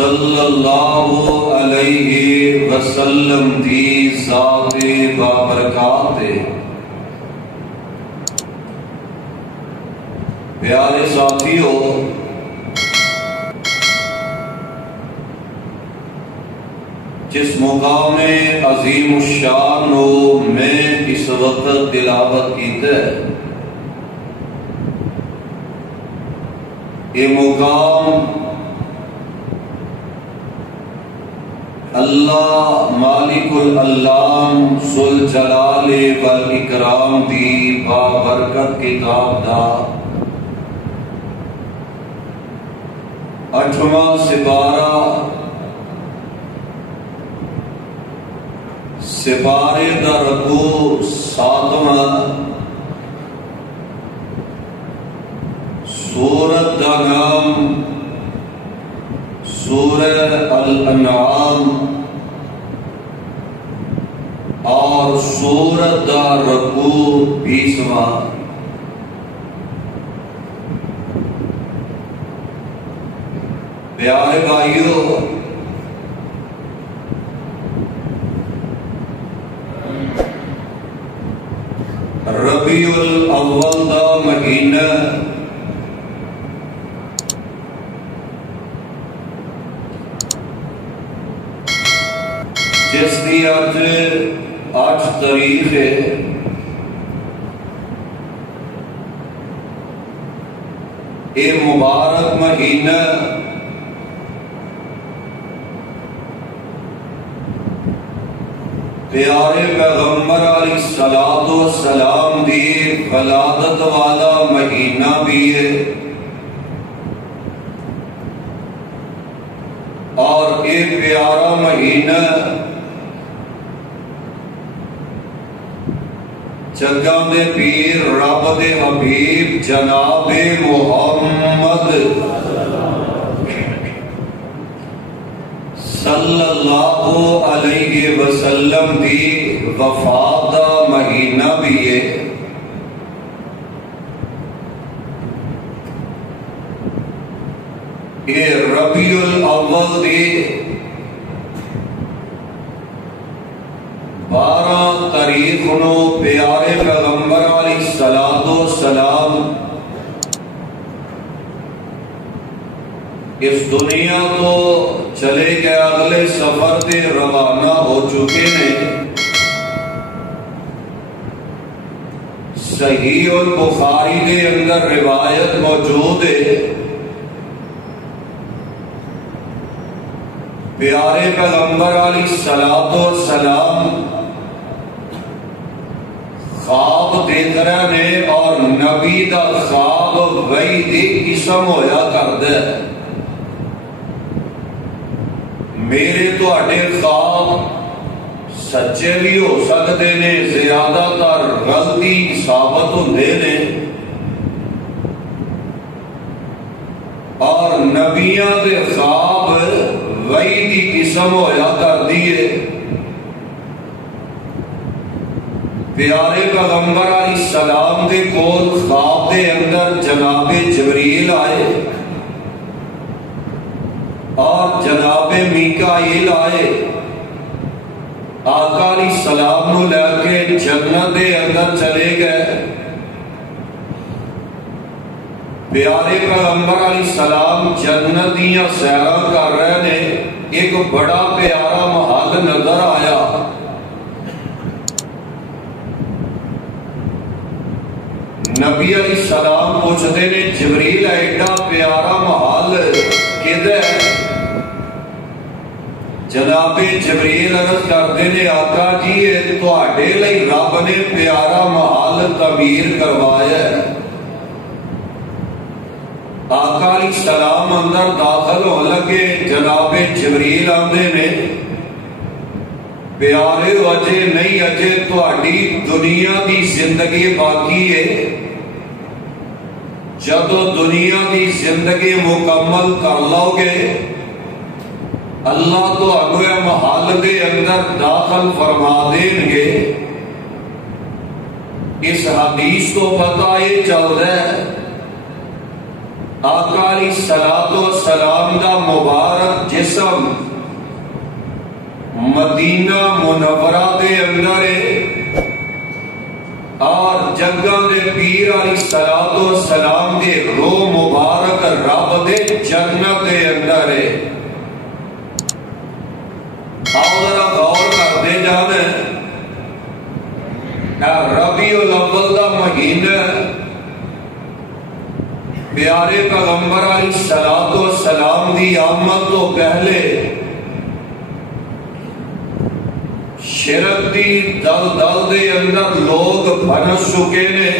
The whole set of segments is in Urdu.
صلی اللہ علیہ وسلم دی ذات بابرکات پیارے ساتھیو، جس مقام عظیم الشان میں اس وقت تلاوت کیتا ہے، یہ مقام اللہ مالک العلام ذوالجلال والاکرام دی بابرکت کتاب دا 8واں سپارہ، سپارے دا رکوع 7واں، سورت دا نام سورہ الانعام اور سورت دا رکوع 20واں۔ پیارے بھائیو، ربیع الاول دا مہینہ جس دی آج 8 تاریخ ہے، اے مبارک مہینہ پیارے پیغمبر علیہ السلام دی ولادت والا مہینہ بھی ہے، اور اے پیارا مہینہ جگاں دے پیر رب دے حبیب جناب محمد صلی اللہ علیہ وسلم دی وفات دا مہینہ بھی ہے۔ یہ ربیع الاول دی 12 تاریخ نو پیارے پیغمبر علیہ السلام اس دنیا تو چلے گئے، اگلے سفر تے روانہ ہو چکے ہیں۔ صحیح البخاری کے اندر روایت موجود ہے، پیارے پیغمبر علیہ السلام خواب دیکھ رہے نے، اور نبی دا خواب وہی دی قسم ہویا کردے، میرے تو اڈے خواب سچے بھی ہو سکتے نے، زیادہ تر غلطی ثابت ہوندے نے، اور نبیاں دے خواب وہی دی قسم ہویا کر دیئے۔ پیارے پیغمبر علیہ السلام دے کول خواب دے اندر جناب جبریل آئے اور جناب میکائیل آئے، آقا علیہ السلام نو لے کے جنت دے اندر چلے گئے۔ پیارے پیغمبر علیہ السلام جنت دیاں سیراں کر رہے نے، ایک بڑا پیارا محل نظر آیا۔ نبی علیہ السلام پوچھتے نے، جبریل ایڈا پیارا محل کدھر ہے؟ جناب جبریل عرض کرتے نے، آقا جی یہ تواڈے لئی رب نے پیارا محل تعمیر کروایا ہے۔ آقا علیہ السلام اندر داخل ہو لگے، جناب جبریل آندے نے، پیارے اجے نہیں، اجے تواڈی دنیا دی زندگی باقی ہے، جدو دنیا دی زندگی مکمل کر لو گے اللہ تو اگوے محل دے اندر داخل فرما دیں گے۔ اس حدیث کو پتہ یہ چل رہا ہے آقا علیہ السلام دا مبارک جسم مدینہ منورہ دے اندر ہے اور جگہ دے پیر علیہ السلام دے روح مبارک رب دے جنت دے اندر ہے۔ آؤ ذرا غور کر دے جانے ربیع الاول دا مہینہ پیارے پیغمبر علیہ السلام دی آمد تو پہلے شرک دی دل دے اندر لوگ پھنس چکے نے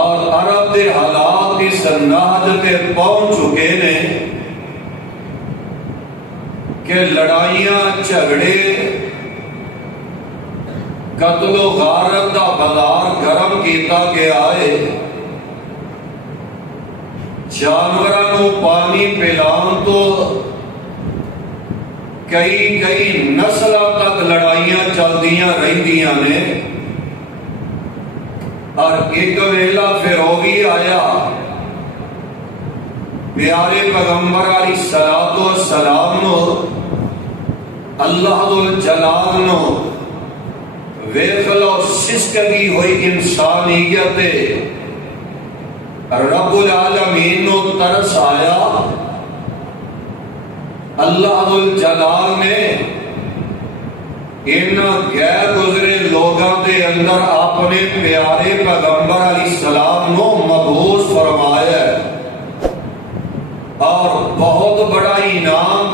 اور عرب دے حالات اس انداز پہ پہنچ چکے نے کہ لڑائیاں جھگڑے قتل و غارت دا بازار گرم کیتا گیا ہے، جانوراں پانی پلان تو کئی نسلوں تک لڑائیاں چلدیاں رہندیاں نے، اور ایک ویلا پھر ہو بھی آیا پیارے پیغمبر علیہ السلام نو اللہ ذوالجلال نو ویکھ لو سسکگی ہوئی انسانیت رب العالمین نو ترس آیا، اللہ ذوالجلال نے ان غیر گزرے لوگاں دے اندر اپنے پیارے پیغمبر علیہ السلام نو مبعوث فرمایا اور بہت بڑا انعام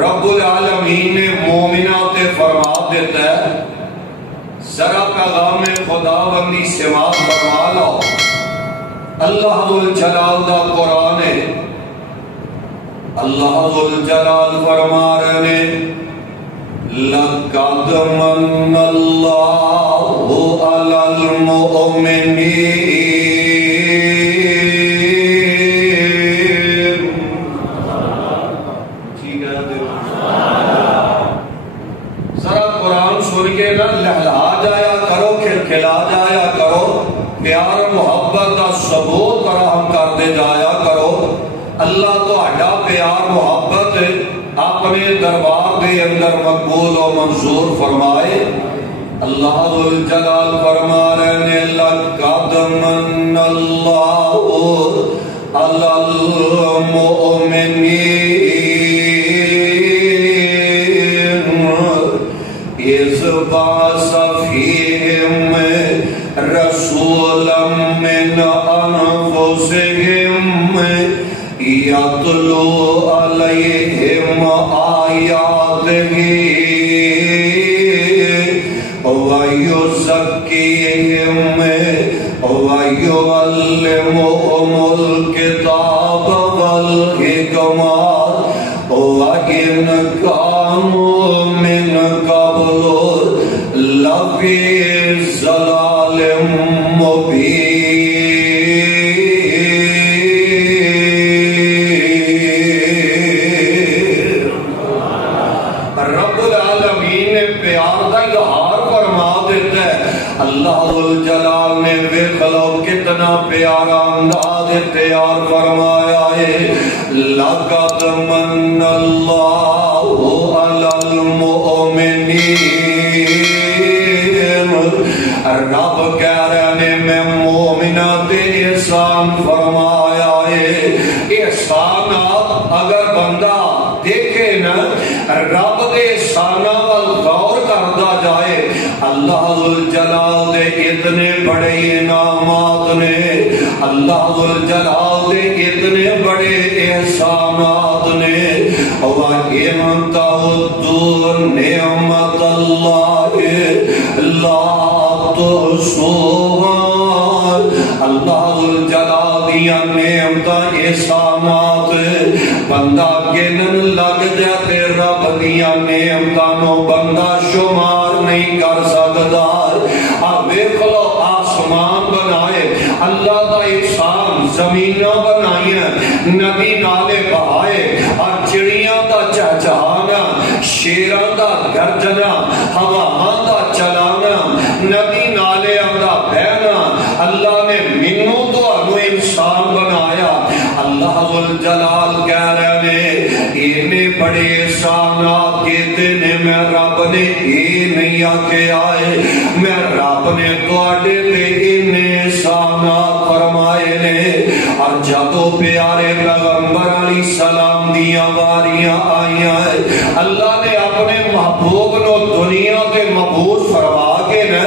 رب العالمین نے مومنہ تے فرما دیتا ہے۔ ذرا پیغام خدا بندی سماعت فرما لو، اللہ ذوالجلال دا قرآن ہے، اللہ ذوالجلال فرما رہے ہیں لَقَدْ مَنَّ اللَّهُ عَلَى الْمُؤْمِنِينَ ذرا قرآن سن کے نہ لہلا جایا کرو، کھلکھلا جایا کرو، پیار محبت کا ثبوت فراہم کر دے جایا کرو۔ اللہ تو اڈا پیار محبت اپنے دربار دے اندر مقبول و منظور فرمائے۔ اللہ ذوالجلال فرما رہے ہیں لَقَدْ مَنَّ اللَّهُ عَلَى الْمُؤْمِنِينَ إِذْ بَعَثَ فِيهِمْ رَسُولًا مِّنْ أَنفُسِهِمْ يَتْلُو عَلَيْهِمْ آيَاتِهِ وَيُزَكِّيهِمْ وَيُعَلِّمُهُمُ الْكِتَابَ وَالْحِكْمَةَ وَإِنْ كَانُوا مِنْ قَبْلُ لَفِي ضَلَالٍ مُبِينٍ۔ رب العالمین نے پیار کا اظہار فرما دیتا ہے۔ اللہ ذوالجلال نے ویکھلو کتنا پیارا انداز تیار فرمایا ہے لَقَدْ مَنَّ اللَّهُ عَلَى الْمُؤْمِنِينَ۔ رب کہہ رہے ہیں میں مومنہ تے احسان فرمایا ہے۔ احسانات اگر بندہ دیکھے نا رب دے احساناں وال غور کردا جائے، اللہ ذوالجلال دے اتنے بڑے انعامات نے، اللہ ذوالجلال دے اتنے بڑے احسانات نے۔ وَإِن تَعُدُّوا نِعْمَتَ اللَّهِ لَا تُحْصُوهَا۔ اللہ ذوالجلال دیاں نعمتاں احسانات بندہ گنن لگ جاتے، رب دیاں نعمتاں نو بندہ شمار نہیں کر سکتا۔ اب دیکھ لو آسمان بنائے اللہ دا احسان، زمیناں بنائیاں، ندی نالے بہائے، اور چڑیاں دا چہچہانا، شیراں دا گرجنا، ہواواں دا چلانا، ندی نالے دا بہنا، اللہ نے منو تو انو انسان بنایا۔ اللہ ذوالجلال کہہ رہے ہیں بڑے احسانات کیتے نے میں رب نے یہ نہیں آکے آئے میں رب نے تواڈے تے انہیں احسانات فرمائے نے اور جدو پیارے پیغمبر علیہ السلام دیاں واریاں آئیاں اللہ نے اپنے محبوب نو دنیا تے مبعوث فرما کے نا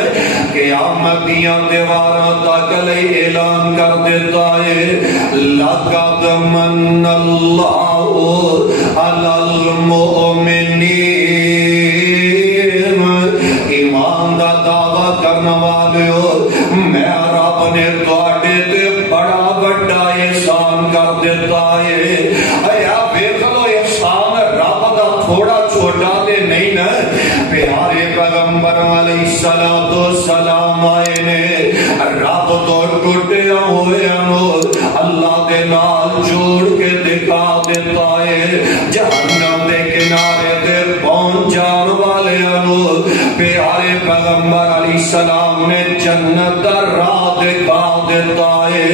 قیامت دیاں دیواراں تک لئی اعلان کر دیتا ہے لقد من اللہ علی المؤمنین ایمان دا دعویٰ کرنا والے میں رب نے تواڈے تے بڑا بڑا احسان کر دیتا ہے ایا دیکھ لو احسان رب دا تھوڑا چھوٹا تے نہیں نا پیارے پیغمبر علیہ السلام آئے نے رب تو ٹوٹیا ہوئے اللہ دے نال جوڑ کے دکھا دیتا ہے جہنم دے کنارے تے پہنچ جان والے پیارے پیغمبر علیہ السلام نے جنت دا راہ دکھا دیتا ہے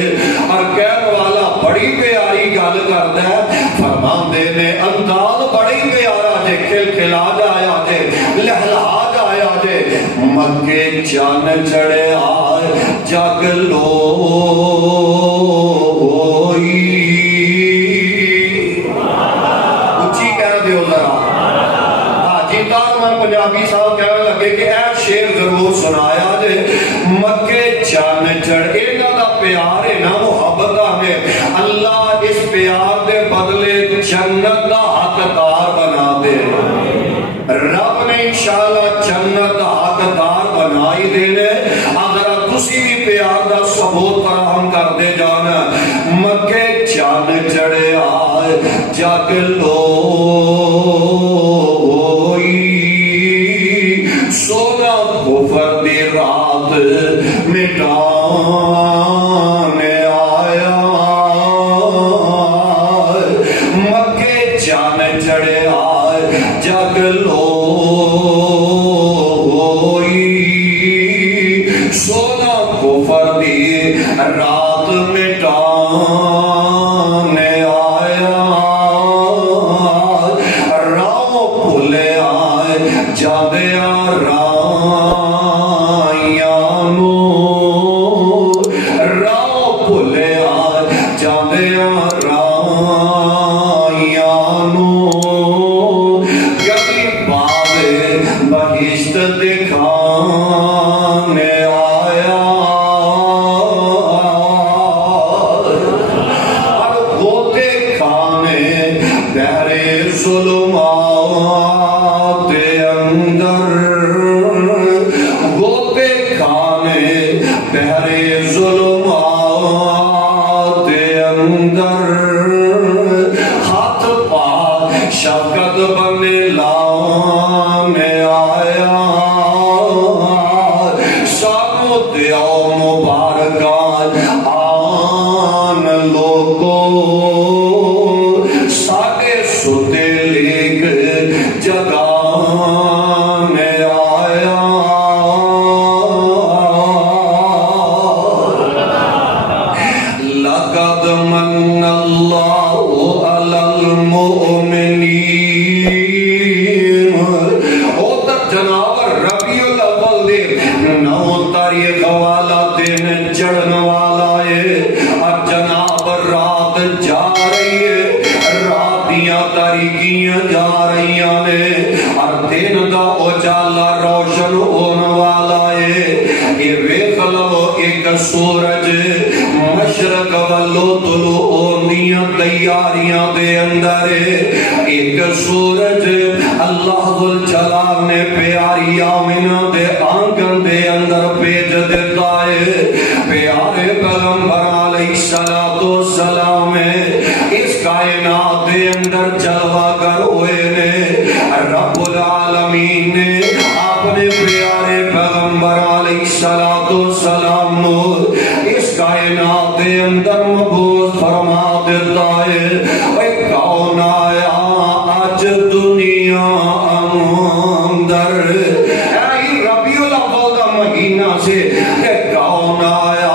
اور کہنے والا بڑی پیاری گل کرتا ہے فرماندے نے انداز بڑی پیارا جے کھل کھلا جایا جے لہلا جایا جے مکے چان چڑھے آئے جگ لوئی اچھی کہہ دیو ذرا حاجی تارمن پنجابی صاحب کہنے لگے کہ اے شیر ضرور سنایا جے مکے چان چڑھے دا پیار ہے نا محبت میں اللہ اس پیار دے بدلے جنت دا حقدار بنا دے رب نے انشاءاللہ جنت دا حقدار بنائی دینے اگر تسی بھی پیار دا ثبوت فراہم کر دے جانا مکے چاند چڑھے آئے جگ لوئی سونا کفر دی رات مٹانے آیا مکے چاند چڑھے آئے جگ لوئی سونا کفر دی رات مٹانے آیا راہ بھولے آئے جادے سورج مشرق والو طلوع دیاں تیاریاں دے اندر ایک سورج اللہ ذوالجلال نے پیاری آمنہ دے آنگن دے اندر بھیج دیتا ہے پیارے پیغمبر علیہ السلام اس کائنات دے اندر جلوہ گر ہوئے نے رب العالمین نے اپنے پیارے پیغمبر علیہ السلام اس کائنات دے اندر مبعوث فرما دیتا ہے اے کون آیا آج دنیا اندر اے ربیع الاول دا مہینہ سے اے کون آیا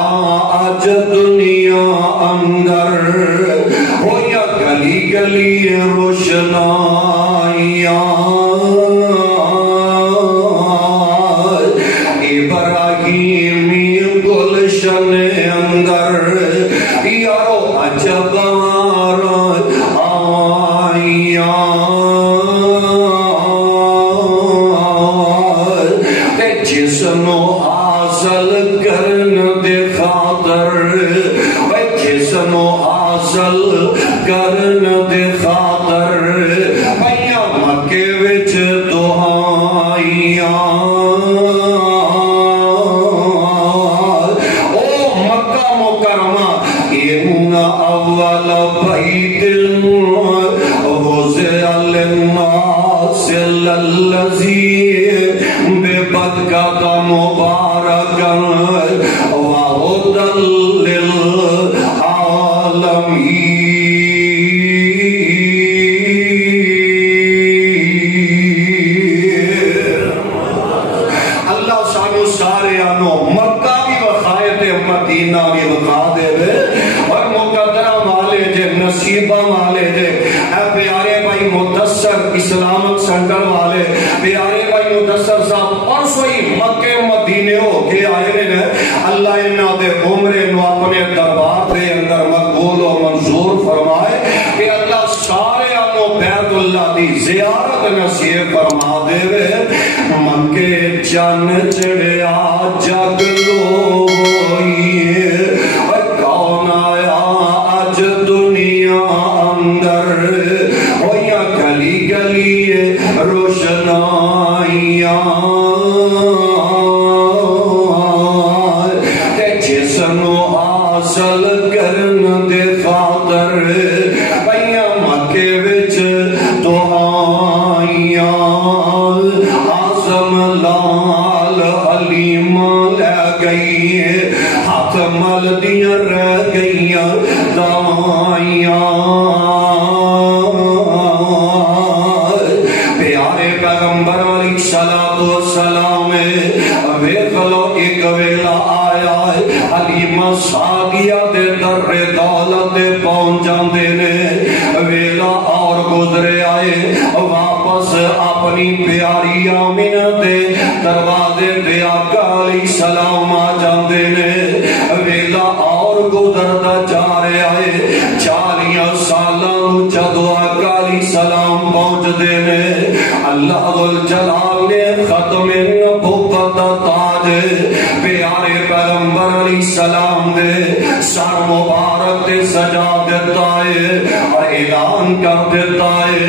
آج دنیا اندر ہو یا گلی گلی روشنا جگوار آئیاں جسنو حاصل کرن دے خاطر جسنو حاصل کرن دے خاطر بھائیاں مکے وچ دعائیاں او مکہ مکرمہ ان اول بیت وضع للناس الذی ببکۃ مبارکا وہدی للعالمین۔ اللہ سانو سارے آنو مکہ بھی وخائے تے مدینہ بھی وخا دے بے اور مقدرہ والے جے نصیبہ والے جے اے پیارے بھائی مدثر اسلامک سنٹر والے پیارے بھائی مدثر صاحب پرسوں ہی مکہ مدینے ہو کے آئے نے اللہ انہاں دے عمرے نو اپنے دربار دے اندر مقبول و منظور فرمائے کہ اللہ سارے آنو بیت اللہ دی زیارت نصیب فرما دے وے مکے چن چڑیا جگ لوئی کون آیا اج دنیا اندر ہویا گلی گلی روشنائیاں جسنو حاصل کرن دے خاطر بھائیاں مکے وچ دعائیاں آزم لال علیم لے گئی ہاتھ مل دیاں رہ گئیاں دعائیاں پیارے پیغمبر علیہ السلام ویکھ لو ایک ویلا آیا حلیمہ سعدیہ دے در دولت دے پہنچ جاندے نے ویلا اور گزرے آئے واپس اپنی پیاری آمینہ دے دروازے دے آقا علیہ السلام آ جاندے نے ویلا اور گزرتا جا رہے آئے 40 سالاں جدو آقا علیہ السلام پہنچ دے نے اللہ ذوالجلال نے ختم نبوت تاج پیارے پیغمبر علیہ السلام دے سر مبارک دے سجا دیتا ہے اور اعلان کر دیتا ہے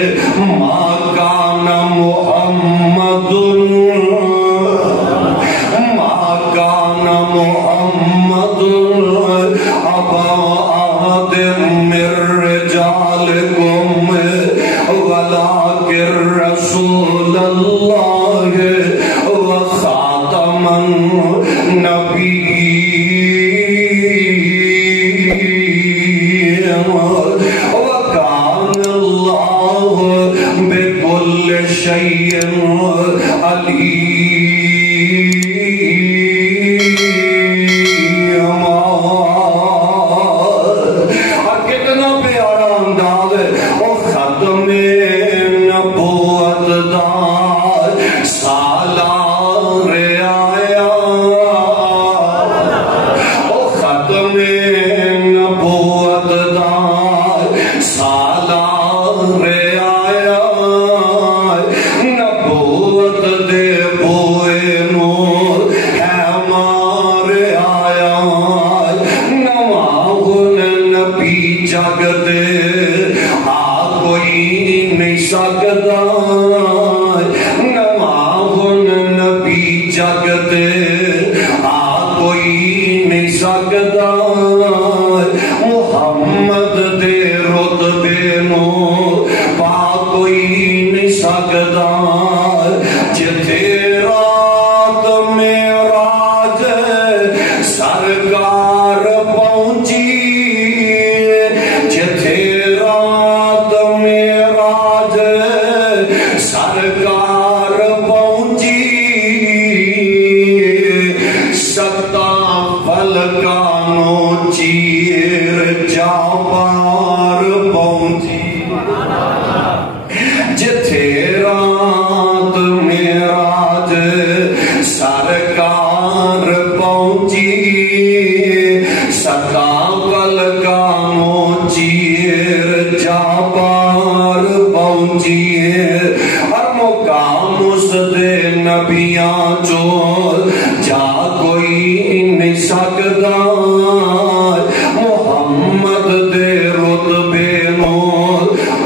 ما کان محمد ابا احد من رجالکم ولکن رسول اللہ وخاتم النبیین وکان اللہ بکل شیء علیم۔ محمد دے رتبے نو پا کوئی نہیں سکدا جتھے رات معراج سرکار پہنچی جتھے رات معراج سرکار شیر جا پار پہنچی اور مقام اس دے نبیاں چو جا کوئی نہیں سکتا محمد دے رتبے نو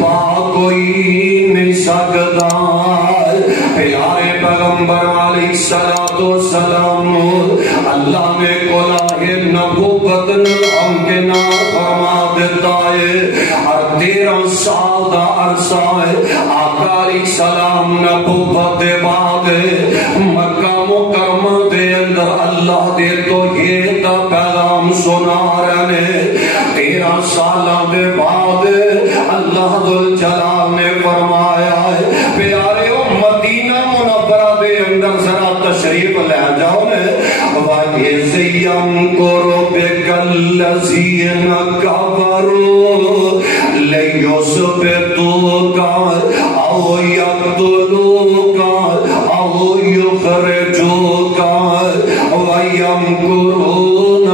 پا کوئی نہیں سکتا پیارے پیغمبر علیہ السلام اللہ نے کلاہ نبوت نمکنا فرما دیتا ہے اور 13 سال دا عرصہ ہے آقا علیہ السلام نبوت دے بعد مکہ مکرمہ دے اندر اللہ دے تو یہ دا پیغام سنا رہنے 13 سالہ دے بعد اللہ ذوالجلال نے فرمایا ہے پیارے مدینہ منورہ دے اندر ذرا تشریف لے جاؤ نے وَإِذْ يَمْكُرُ بِكَ الَّذِينَ كَفَرُوا لِيُثْبِتُوكَ أَوْ يَقْتُلُوكَ أَوْ يُخْرِجُوكَ وَيَمْكُرُونَ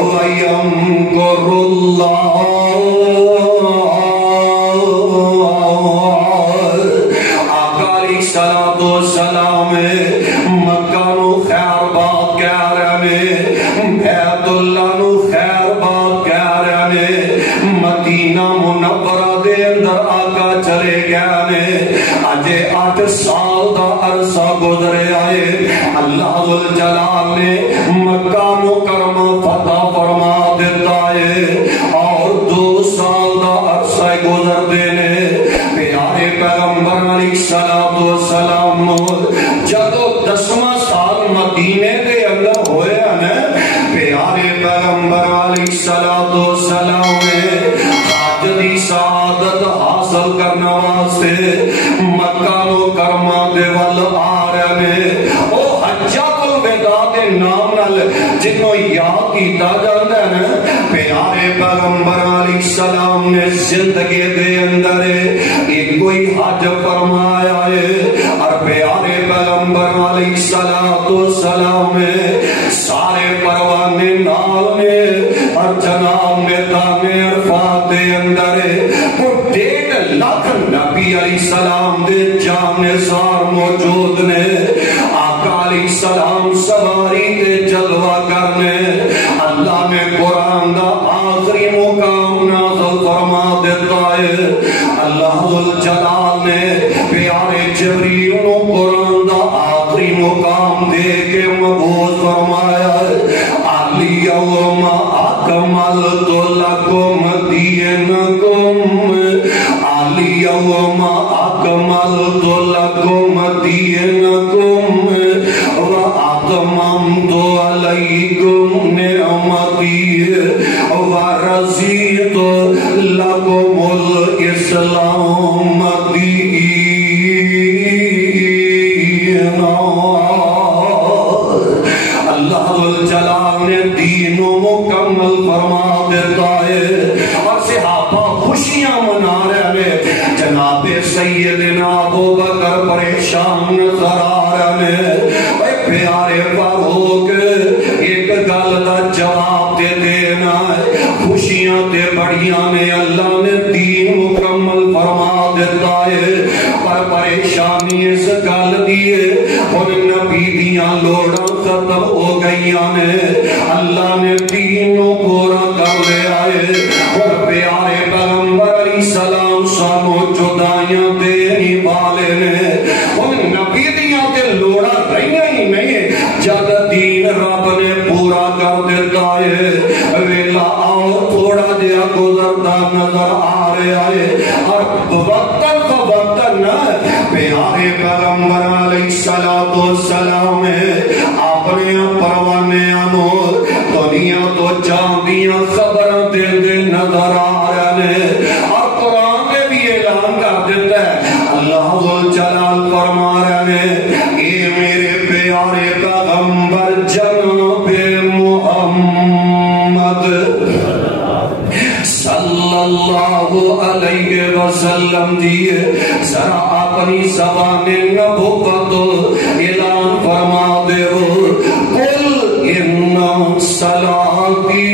وَيَمْكُرُ اللَّهُ آقا علیہ السلام مکہ نو خیر بات کہہ رہے بیت اللہ نو خیر بات کہہ رہے مدینہ منورہ دے اندر آقا چلے گیا نے اجے 8 سال دا عرصہ گزرے آئے اللہ ذوالجلال نے مکہ مکرمہ فتح فرما دیتا ہے اور 2 سال دا عرصہ گزر دینے پیارے پیغمبر علیہ السلام جدو 10واں سال مدینے دے اندر ہوئے ہیں پیارے پیغمبر علیہ السلام نے حج دی سعادت حاصل کرنا واسطے مکہ مکرمہ دے ول آ رہے ہیں او حجۃ الوداع دے نام نال جنوں یاد کیتا جاندا ہے پیارے پیغمبر علیہ السلام نے زندگی دے اندر ایک کوئی حج فرمایا ہے اور پیارے پیغمبر علیہ السلام سارے پروانے نال میں اور جناب نے دانے عرفات دے اندر 1.5 لاکھ نبی علیہ السلام دے جامع سار موجود نے آقا علیہ السلام سواری دے جلوہ کرنے اللہ نے قرآن دا آخری مقام نازل فرما دیتا ہے اللہ ذوالجلال نے پیارے جبریل نو قرآن دا آخری مقام دے کے مبعوث فرمایا ہے الیوم اکملت لکم دینکم الیوم اکملت لکم دینکم واتممت علیکم نعمتی ورضیت لکم الاسلام دینا اللہ ذوالجلال نے دین و مکمل فرما دیتا ہے اور صحابہ خوشیاں منا رہے ہیں جناب سیدنا ابوبکر پریشان نظر آ رہے ہیں پیارے فاروق ایک گل دا جواب دے دینا ہے خوشیاں تے بڑیاں نے اللہ نے دین مکمل فرما دیتا ہے پر پریشانی اس گل دی ہے اور نبی دیاں لوڑاں ختم ہو گئیاں نے اللہ نے دین کو پورا کر لیا ہے اور پیارے پیغمبر علیہ السلام سانو جدائیاں دینی والے نے اور نبی دیاں تے لوڑاں رہیاں ہی نہیں جد دین رب نے پورا کر دیتا ہے ویلا آؤ تھوڑا دیا گزرتا نظر آ رہا ہے اور وقتاً فوقتاً پیارے پیغمبر علیہ السلام اپنے پروانے انور دنیا تو جاندیاں خبر دے دے نظر آ رہے ہیں اور قرآن نے بھی اعلان کر دیتا ہے اللہ ذوالجلال فرما رہے ہیں اے میرے پیارے پیغمبر جناب محمد صلی اللہ علیہ وسلم دیئے ذرا اپنی زبان نبوت اعلان فرما دے ہو قل ان صلاتی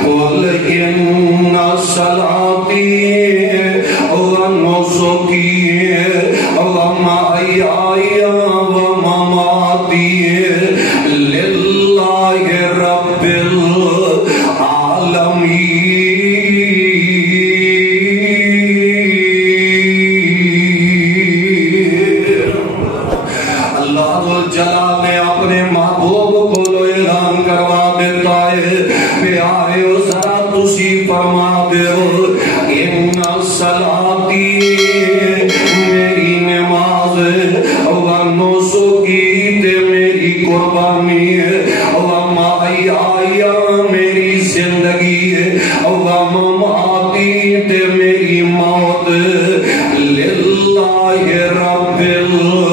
قل ان صلاتی و نسکی و محیای و مماتی للہ رب العالمین۔ اللہ جلال نے اپنے محبوب کو اعلان کروا دیتا ہے، پیارے ذرا تسی فرما دیو ان صلاتی میری نماز و نسکی تے میری قربانی و محیای میری زندگی و مماتی تے میری موت للہ رب العالمین۔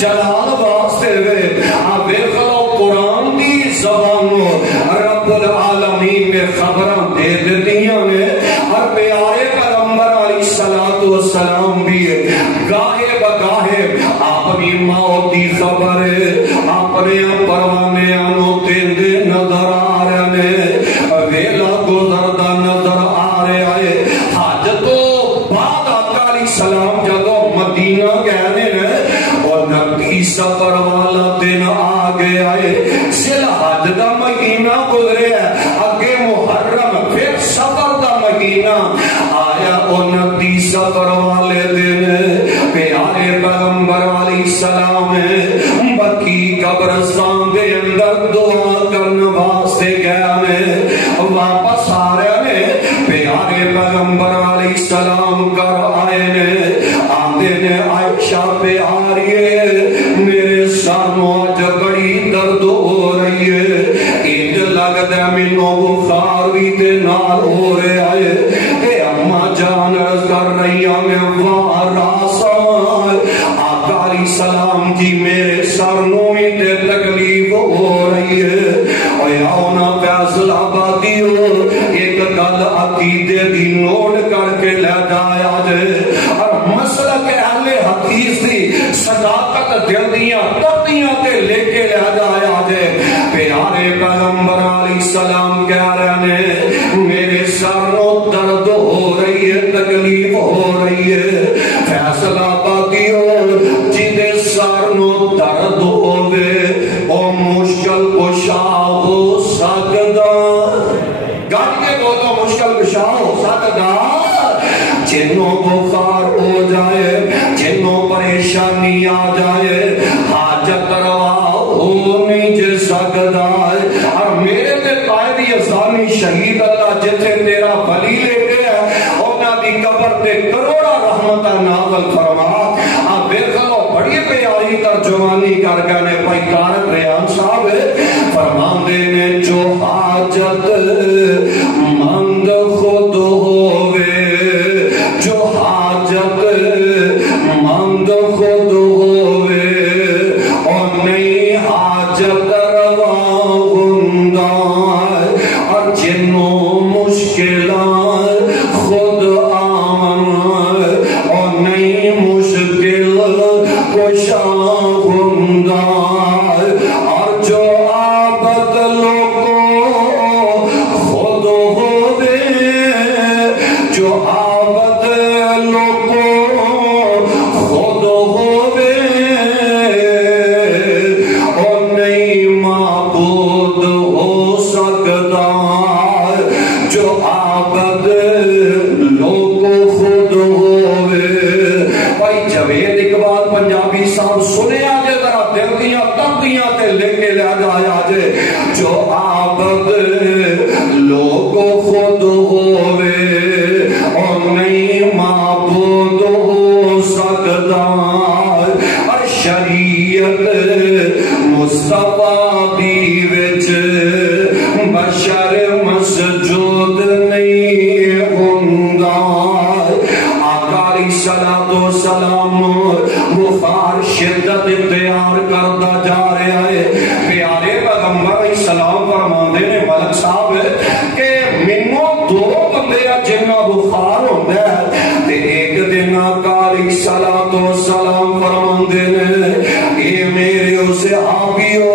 جلال واسطے وے آپ دیکھو قرآن دی زبان رب العالمین نے خبریں دے دیتیاں نے، اور پیارے پیغمبر علیہ السلام بھی گاہے بگاہے اپنی موت دی خبر اپنے پروانے آنو تیندے نظر آ رہے ہیں، ویلا گزردہ نظر آ رہے آئے۔ حاجت تو بعد آقا علیہ السلام جدو مدینہ گہنے ہیں اور نبی سفر والا دن آگے آئے، ذوالحج دا مہینہ گزرے ہے، اگے محرم پھر سفر دا مہینہ آیا، اور نبی سفر والے دن پیارے پیغمبر علیہ السلام بکی قبرستان دے اندر دعا کرنے واسطے گیا میں، واپس آ رہے ہیں پیارے پیغمبر علیہ السلام کر آئے نے، آندے نے عائشہ پہ آ رہی ہے، میرے ساموں آج بڑی درد ہو رہی ہے، ایج لگتا ہے منوں بخار بھی تے نال ہو رہے آئے، اے اماں جان عرض کر رہی ہمیں واراسا آقا علیہ السلام کی میرے سرنوں میں تے تکلیف ہو رہی ہے، اور یاؤنا فیصل آبادی ہو ایک گل عقیدے دی نوٹ کر کے لے جایا جائے، اور مسئلہ کے اہل حدیث دی صداقت دل دیاں تبدیاں تے لے کے لے جایا جائے۔ پیارے پیغمبر علیہ السلام کہہ رہے ہیں میرے سروں درد ہو رہی ہے، تکلیف ہو رہی ہے، فیصلہ آبادی ہو جدے سروں درد ہوئے او مشکل کشا ہو سکتا، گاڑی کے دو تو مشکل کشا ہو سکتا، جنوں بخار ہو جائے، جنوں پریشانی آ جائے، حاجت روا ہو نہیں جے سکتا ہے، اور میرے تے قائدی ازانی شہید اللہ جتے تیرا ولی لے گیا اونا دی قبر تے کروڑا رحمتہ نازل فرما۔ آپ دیکھو بڑی پیاری ترجمانی کر گئے بھائی کارک ریان صاحب فرمان دینے جو حاجت مند خود ہوئے، جو حاجت مند خود ہوئے اور نئی حاجت روا گندہ، اور جنوں مشکلات خود آمن اور نئی مشکل کشا گندہ، اور جو عابد لوگوں خود ہوئے، جو عابد لوگوں خود ہوئے اور نئی معبود ہو سکتا، جو عابد لوگوں خود ہوئے۔ بھائی جوید اقبال پنجابی صاحب سنے آجے ذرا دل دیاں تب دیاں تے لے کے لے جایا جے، جو عابد لوگوں خود ہوئے اور نئی معبود ہو سکتا، اور شریعت مصطفیٰ دی وچ بشر مسجود نہیں ہوندا۔ آقا علیہ السلام بخار شدت اختیار کرتا جا رہا ہے، پیارے پیغمبر علیہ السلام فرماندے نے ملک صاحب کہ منوں دو بندے جنہ بخار ہوتا ہے، ایک دن آقا علیہ السلام فرماندے نے صحابیو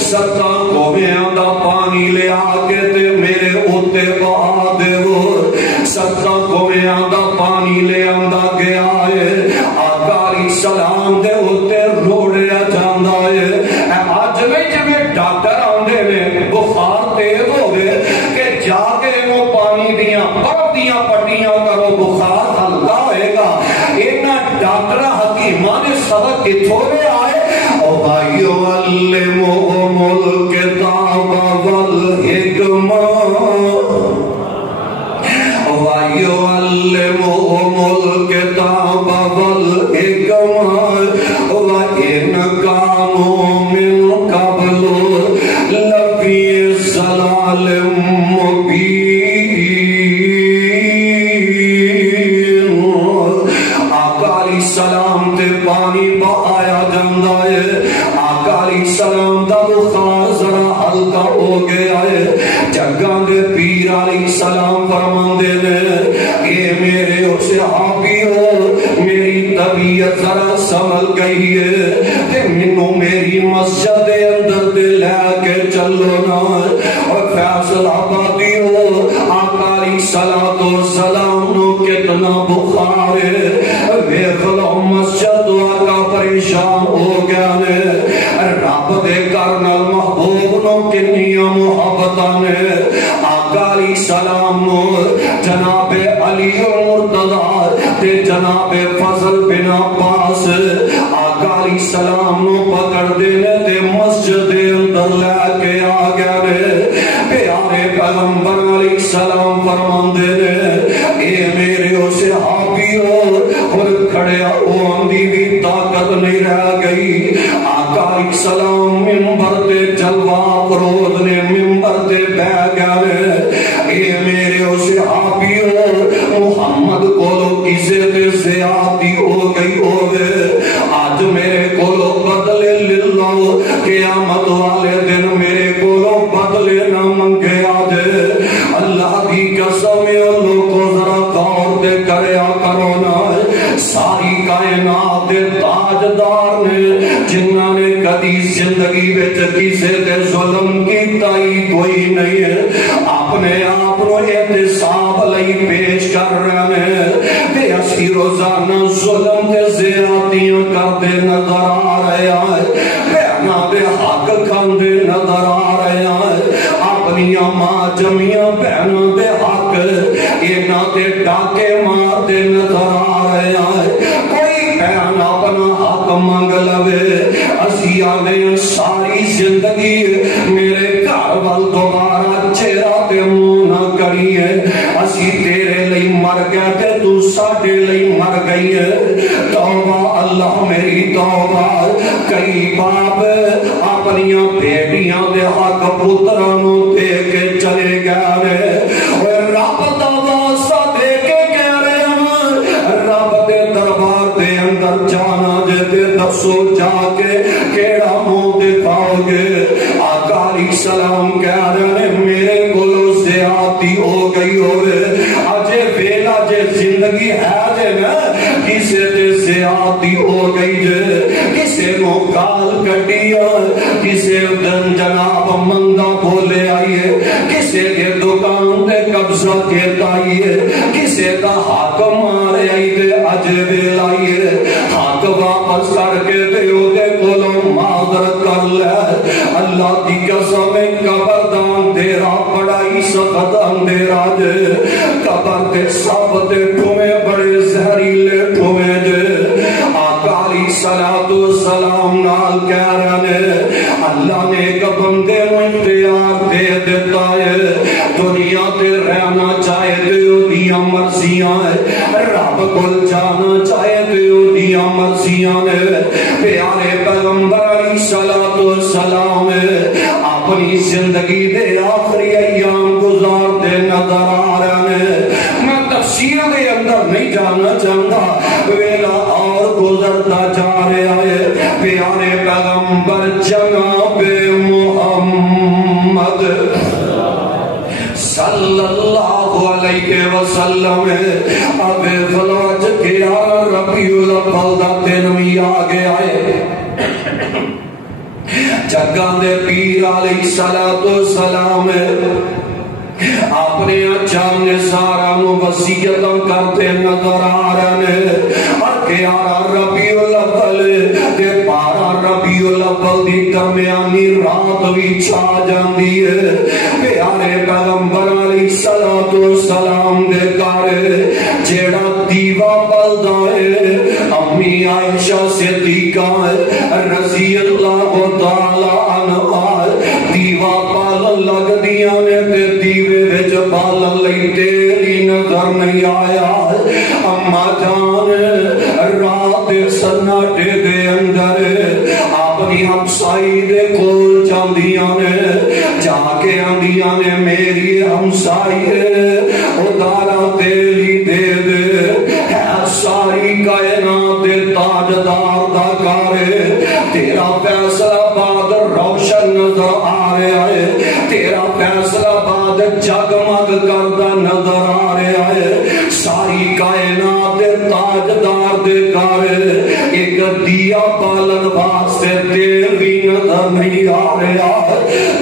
ستاں کوہیاں دا پانی لے آکے تے میرے اوتے بہا دیو ستاں کوہیاں دا پانی لے آندا گیا ہے آقا علیہ السلام دے اوتے روڑیا جاندا ہے آج نہیں جب ڈاکٹر آندے نے بخار تیز ہوئے کہ جا کے وہ پانی دیاں برف دیاں پٹیاں کرو بخار ہلکا ہوئے گا اینا ڈاکٹر حکیمان سبق کتھوڑے آئے وَيُعَلِّمُهُمُ الْكِتَابَ وَالْحِكْمَةَ وَيُعَلِّمُهُمُ الْكِتَابَ وَالْحِكْمَةَ وَإِنْ كَانُوا مِنْ قَبْلُ لَفِي ضَلَالٍ مُبِينٍ آقا علیہ السلام تے پانی بہایا جاندہ ہے آقا علیہ السلام دا بخار ذرا ہلکا ہو گیا ہے جگہ دے پیر علیہ السلام فرماندے نے اے میرے صحابی ہو میری طبیعت ذرا سمل گئی ہے کہ منو میری مسجد دے اندر دے لے کے چلو نا اور فیصلہ آبادی ہو آقا علیہ السلام نو کتنا بخار ہے ویخ لو مسجد آقا پریشان ہو گیا نے رب دے کرنل محبوب نو کنیا محبتاں نے آقا علیہ السلام نو جناب علی مرتضی تے جناب فضل بن عباس آقا علیہ السلام نو پکڑ دینے تے مسجد دے اندر لے کے آ گیا نے پیارے پیغمبر علیہ السلام فرماندے نے اے میرے صحابی ہو اور کھڑے ہون دی بھی طاقت نہیں رہ گئی آقا علیہ السلام منبر تے جلوہ افروز نے منبر تے بہ گیا نے اے میرے صحابی ہو محمد کولو کسے تے زیادتی ہو گئی ہوئے آج میرے کولو بدلے للہ قیامت والے دن میرے کولو بدلے نہ منگے آجے اللہ دی قسم لوگوں ذرا غور دے کریا کرو نا ساری کائنات دے تاجدار نے جنہاں نے کدی زندگی وچ کسے تے ظلم کیتا ہی کوئی نہیں ہے اپنے آپ کو احتساب لئی پیش کر رہے ہیں کہ اسی روزانہ ظلم تے زیادتیاں کرتے نظر آ رہے ہیں بہنا دے حق کھاندے نظر آ رہے ہیں اپنی ماں جمیاں بہنا دے حق اینا دے ڈاکے مار دے نظر آ رہے ہیں کوئی بہن اپنا حق مانگ لوے اسی آنے ساری زندگی میرے گھر وال دوبارہ چہرہ تے منہ نہ کری ہے اسی تیرے لئی مر گیا تے تو ساڈے لئی مر گئی ہے توبہ اللہ میری توبہ کئی باپ اپنیاں بیٹیاں دے حق پترانوں دے کے چلے گئے اور رب دا واسطہ دے کے کہہ رہے ہیں رب دے دربار دے اندر جانا جے تے دسو جا کے کیڑا منہ دکھاؤ گے آقا علیہ السلام کہہ رہے ہیں میرے کولو زیادتی ہو گئی ہوئے اجے ویلا جے زندگی ہے جے نا کسے تے زیادتی ہو گئی جے کسے نو گال کٹیا کسے دن جناب مندہ بولے آئیے کسے کے دکان تے قبضہ کیتا آئیے کسے کا حق مارے آئیے اجے ویل آئیے حق واپس کر کے دیو دے کولو معذرت کر لے اللہ دی قسم قبر دان تیرا بڑائی سخت اندھیرا جے قبر تے سب تے ٹھوے بڑے زہریلے ٹھوے جے آقا علیہ السلام نال کہہ رہے اللہ نے ایک بندے میں اختیار دے دیتا ہے دنیا تے رہنا چاہے دیو دیا مرضیاں ہے رب کل جانا چاہے دیو دیا مرضیاں ہے پیارے پیغمبر علیہ السلام اپنی زندگی دے آخری ایام گزار دے نظر آ رہے ہیں میں تفسیر دے اندر نہیں جانا چاہتا ویلا اور گزرتا جا رہا ہے پیارے پیغمبر جناب محمد صلی اللہ علیہ وسلم اب فلوج کیا ربیع الاول دا دن بھی آگے آئے جگہ دے پیر علیہ السلام اپنے اچھام نے سارا وصیتاں کرتے نظر آ رہے ہیں اور گیارہ ربیع الاول تے 12 ربیع الاول دی درمیانی رات بھی چھا جاندی ہے پیارے پیغمبر علیہ السلام دے گھر جیڑا دیوا بلدا ہے امی عائشہ صدیقہ رضی اللہ تعالی عنہا دیوا پالن لگ دیاں نے تے دیوے وچ بالن لئی تیری نظر نہیں آیا اما جان رات سناٹے دے اندر اپنی ہمسائی دے کول جاندیاں نے جا کے آندیاں نے میری ہمسائی ادارا تیری دے دے ہے ساری کائنات تاجدار دا گھر تیرا فیصلہ باد روشن نظر آ رہا ہے تیرا فیصلہ باد جگمگ کردا نظر آ رہا ہے ساری کائنات تاجدار دے گھر ایک دیا بالن واسطے تیل بھی نظر نہیں آ رہا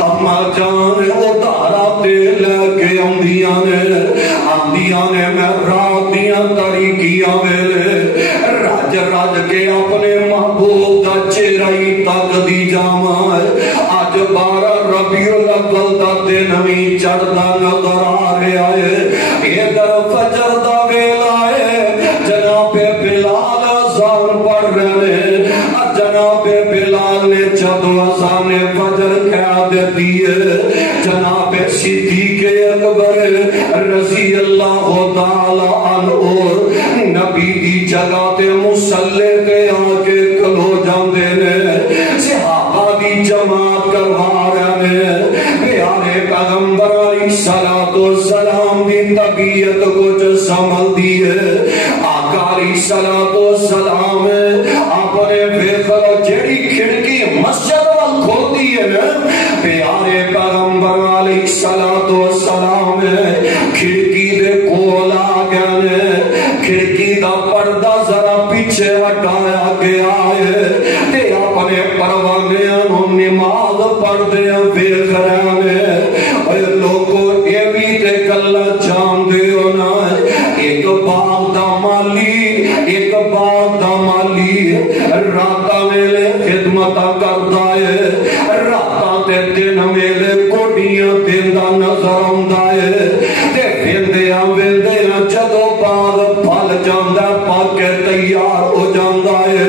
اما جان ادارا تیل لے کے آندیاں نے میں رات دیاں تاریکیاں ویلے رج رج کے اپنے محبوب دا چہرہ ہی تک دی جاواں اج 12 ربیع الاول دا دن وی چڑھدا نظر آ رہا ہے ادھر فجر دا ویلا ہے جناب بلال اذان پڑھ رہے ہیں جناب بلال نے جدو اذان فجر کہہ دیتی ہے جناب صدیق اکبر رضی اللہ تعالی عنہ نبی دی جگہ تے مصلی تے آ کے کھلو جاندے نے صحابہ دی جماعت کروا رہے نے پیارے پیغمبر علیہ السلام دی طبیعت کچھ سنبھل دی ہے آقا علیہ السلام اپنے ویکھو جیڑی کھڑکی مسجد وال کھولتی ہے نا پیارے پیغمبر علیہ السلام کھڑکی دے کول آ گئے نے کھڑکی دا پردہ ذرا پیچھے ہٹایا گیا ہے تے اپنے پروانیاں نو نماز پڑھدے ویکھ رہے نے اے لوگو اے بھی تے گل جان دے ہو نا ایک باغ دا مالی راتا ویلے خدمت کردا ہے راتا تے دن ویلے کوٹیاں دیندا نظر آندا ہے تے ویندیاں جدو باغ پھل جاندا پک کے تیار ہو جاندا ہے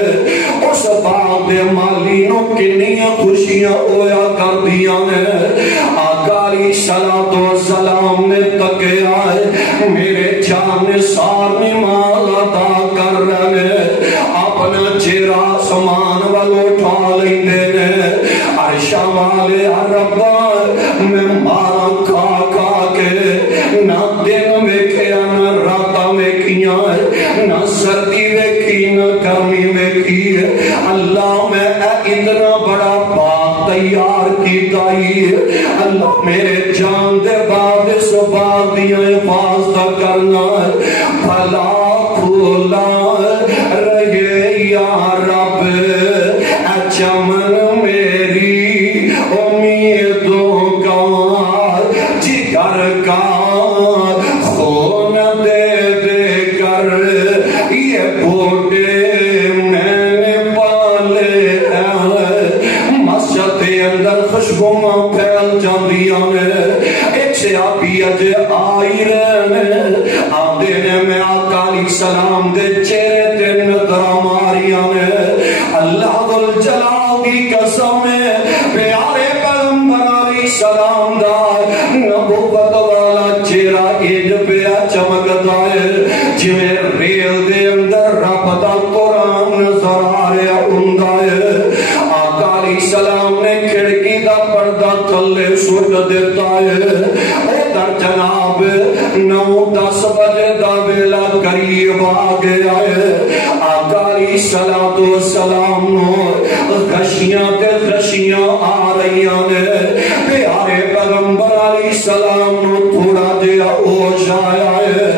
اس باغ دے مالی نو کنیاں خوشیاں ہویا کردیاں نے آقا علیہ السلام نے تکیا ہے میرے جان سارے مال ادا کر رہے اپنا چہرہ سمان والو اٹھا لیندے نے عرشہ والے ربا میں مارا کھا کے نہ دن ویکھیا نہ راتا ویکھیاں نہ سردی ویکھی نہ گرمی ویکھی اللہ میں اتنا بڑا باغ تیار کیتا ہی اللہ میرے جان دے بعد اس باغ دیاں حفاظت کرنا بھلا کھولا رہے یا رب اے چمن میری امیدوں کا جگر کا خون دے دے کر یہ بوٹے میں نے پالے مسجد کے اندر خوشبوواں پھیل جاندیاں نے ایک صحابی اجے آئی رہے آدھے نے میں آقا علیہ السلام دے چہرے تے نظر ماریاں نے اللہ ذل جلال دی قسم ہے پیارے پیغمبر علیہ السلام دا نبوت والا چہرہ اج پیا چمکدا ہے جویں ریل دے اندر رب دا قرآن نظر آ رہا ہوندا ہے آقا علیہ السلام نے کھڑکی دا پردہ تھلے سٹ دیتا ہے ادھر جناب 9-10 بجے دا ویلا قریب آ گیا ہے آقا علیہ السلام غشیاں تے غشیاں آ رہیاں نے پیارے پیغمبر علیہ السلام تھوڑا جہا ہوش آیا ہے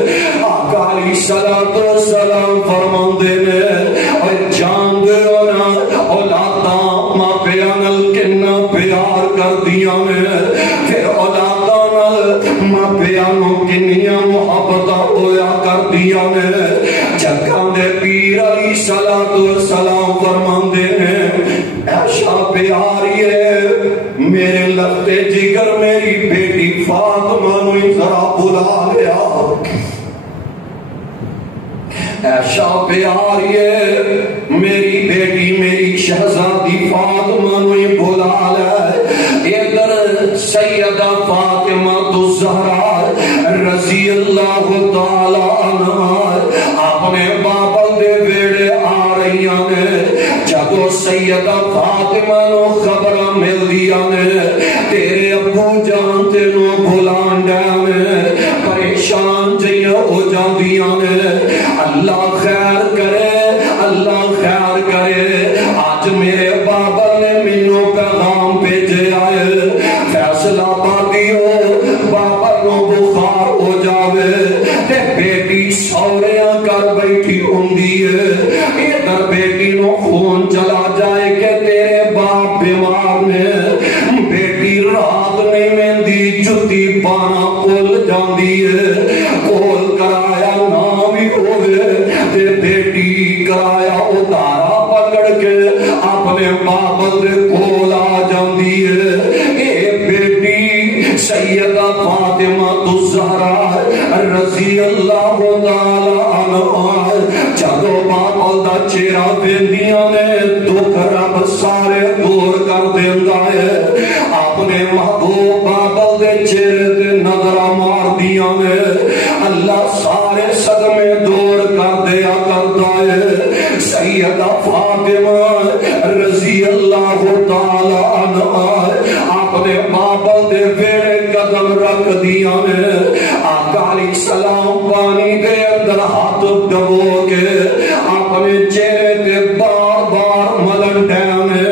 آقا علیہ السلام فرماندے نے اے جان دے نا اولاداں ماں پیاں نال کنا کر دیا نے پھر اولاداں ماپیاں نو کنیاں محبت ہویا کر دیا نے جگہ دے پیر علیہ السلام فرماندے نے عائشہ پیاری ہے میرے لگتے جگر میری بیٹی فاطمہ نو ذرا بلا لیا عائشہ پیاری ہے میری بیٹی میری شہزادی فاطمہ نو بلا لے ادھر سیدہ فاطمہ الزہرا رضی اللہ تعالی عنہا اپنے بابل دے بیڑے آ رہی نے جدو سیدہ فاطمہ نو خبر مل دیا نے تیرے ابو جان تینو بلان ڈے پریشان جیاں ہو جان دیا نے اللہ خیر کرے آج میرے بابا نے مینو پیغام بھیجے آئے فیصلہ بادی ہو بابا نو بخار ہو جاوے تے بیٹی سوریاں کر بیٹھی ہوندی ہے ادھر بیٹی نو خون چلا جائے کہ تیرے باپ بیمار نے بیٹی رات نہیں مہندی جتی پانا کھل جاندی ہے کول کرایا نہ بھی ہوئے تے بیٹی کرایا ادارا پکڑ کے اپنے بابل دے کول آ جاندی ہے اے بیٹی سیدہ فاطمہ الزہرا رضی اللہ تعالی عنہا جدو بابل دا چہرہ ویندیاں نے دکھ رب سارے دور کر دیندا ہے اپنے محبوب بابل دے چہرے تے نظر مار دیاں نے اللہ سارے صدمے دور کر دیا کرتا ہے سیدہ فاطمہ رضی اللہ تعالی عنہا اپنے بابل دے بیڑے قدم رکھ دیا نے آقا علیہ السلام پانی دے اندر ہاتھ ڈبو کے اپنے چہرے تے بار بار ملن ڈیانے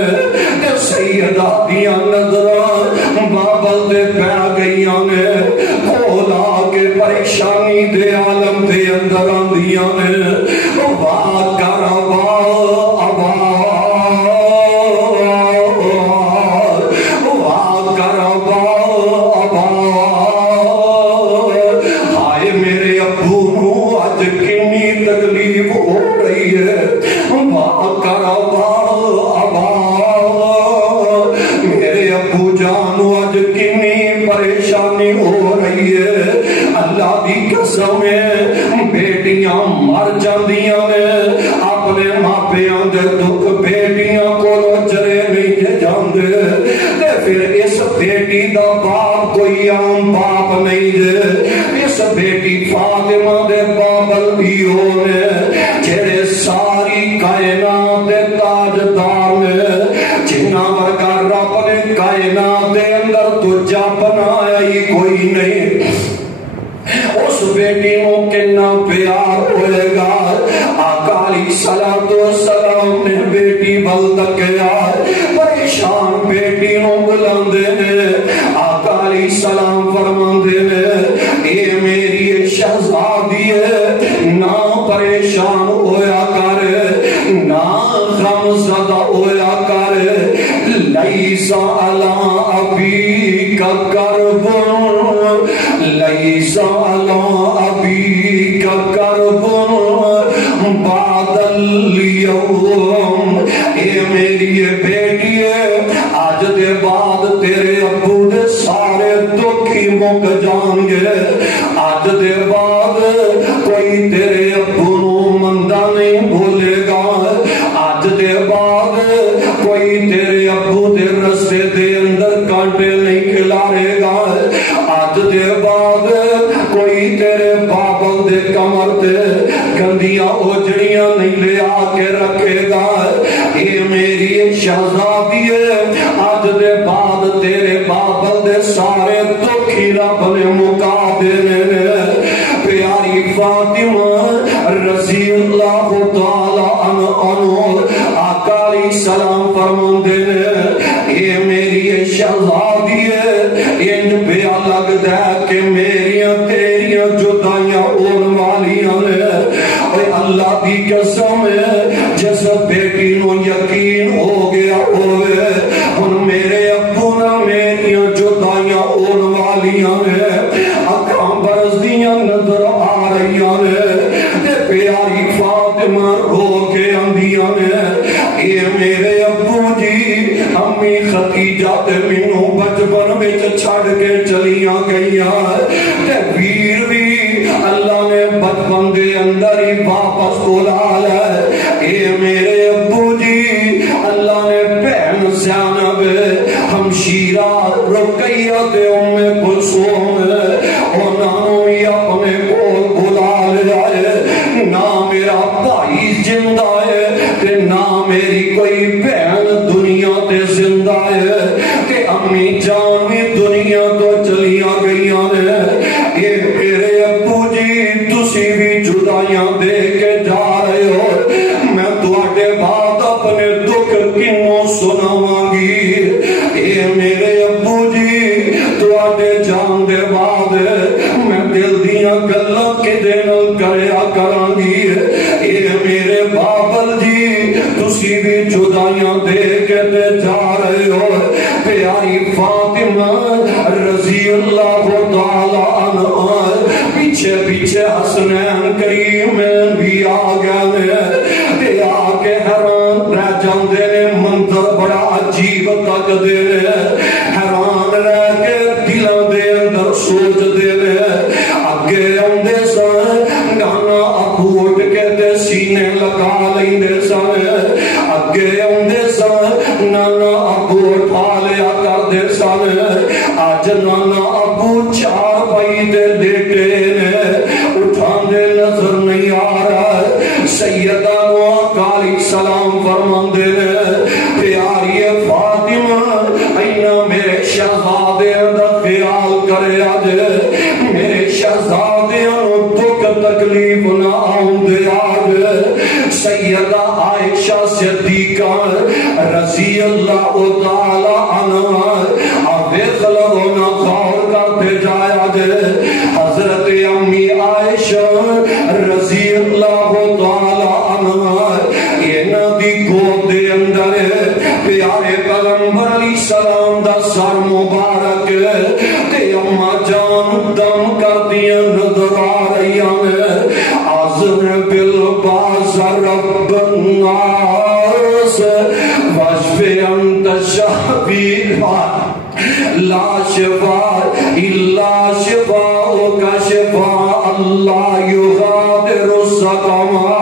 تے سیدہ دیا نظران بابل دے پہ گئیاں نے کھولا کے پریشانی دے عالم دے اندر آندیاں نے واہ کربا بیٹیاں مر جاندیاں نے اپنے ماپیاں دے دکھ بیٹیاں کو چرے نہیں جاندے تے پھر اس بیٹی دا باپ کوئی عام باپ نہیں دے اس بیٹی فاطمہ دے بابل دیو نے جڑے ساری کائنات دے تاجدار میں جنہ ورگا رب نے کائنات دے اندر تجھا بنایا ہی کوئی نہیں اس بیٹی نو کنا پیار ہوئے گا آقا علیہ السلام نے بیٹی بل تکیا پریشان بیٹی نو بلندے نے آقا علیہ السلام فرماندے نے اے میری شہزادی ہے نہ پریشان ہویا کر نہ غم زدہ ہویا کر لیسا علی ابی کا کرب لیسا علی ابی کا کرب بعد اليوم اے میری بیٹی ہے آج دے بعد تیرے ابو دے سارے دکھی مک جان گے آج دے بعد کوئی تیرے ابو نو مندہ نہیں بھولے گا آج دے بعد کوئی تیرے ابو دے رسے دے اندر کانٹے نہیں کھلارے گا آج دے بعد کوئی تیرے بابل دے کمر دے گندیاں اوجڑیاں نہیں لے آ کے رکھے گا اے میری شہزادی ہے آج دے بعد تیرے بابل دے سارے دکھی رب نے مکا دینے پیاری فاطمہ رضی اللہ تعالی عنہ آقا علیہ السلام فرماندے نے اے میری شہزادی ہے ان پہ لگ دے کہ میریاں تیریاں جدائیاں اون والیاں نے اللہ دی قسم ہے جس بیٹی نو یقین ہو گیا ہوئے ہن میرے ابو نہ امی خدیجہ تے مینوں بچپن وچ چھڈ کے چلیاں گئیاں تے ویر بھی اللہ نے بچپن دے اندر ہی واپس بلا لے اے میرے ابو جی اللہ نے بہن زینب ہمشیرہ رقیہ تے ام کلثوم انہاں بھی اپنے کول بلا لیا ہے نہ میرا بھائی زندہ ہے تے نہ میری کوئی بہن دنیا تے زندہ ہے تے امی جان بھی دنیا تو چلیاں گئیاں نے اے میرے ابو جی تسی بھی جدائیاں دے کے جا رہے ہو میں تواڈے بعد اپنے دکھ کنوں سناواں گی اے میرے ابو جی تواڈے جان دے بعد میں دل دیاں گلاں کدے نال کریا کراں گی اے میرے بابل جی تسی بھی جدائیاں دے کے تے جا رہے ہو پیاری فاطمہ رضی اللہ تعالی عنہ پیچھے پیچھے حسنین کریمین بھی آ گئے تے آ کے حیران رہ جاندے نے منظر بڑا عجیب تک دے حیران رہ کے دلاں دے اندر سوچ دے اگے آندے سن نانا ابو اٹھ کے تے سینے لگا لیندے سن اگے آندے سن نانا ابو اٹھا لیا کردے سن اج نانا ابو چار پائی تے لیٹے نے اٹھاندے نظر نہیں آ رہا سیدہ آقا علیہ السلام فرماندے نے پیاری فاطمہ اینا میرے شہزادے دا خیال کرے اج میرے شہزادے نوں دکھ تکلیف نہ آوندے اج سیدہ عائشہ صدیقہ رضی اللہ تعالی عنہا اوے خلونا غور کرتے جایا حضرت امی عائشہ رضی اللہ تعالی عنہا انہاں دی گود دے اندر پیارے پیغمبر علیہ السلام دا سر مبارک تے اما جان دم کردیاں نظر آ رہیاں عظم بالباس رب الناس واشف انت شفیع لا شفاء الا شفاءک شفاء اللہ یغادر السقما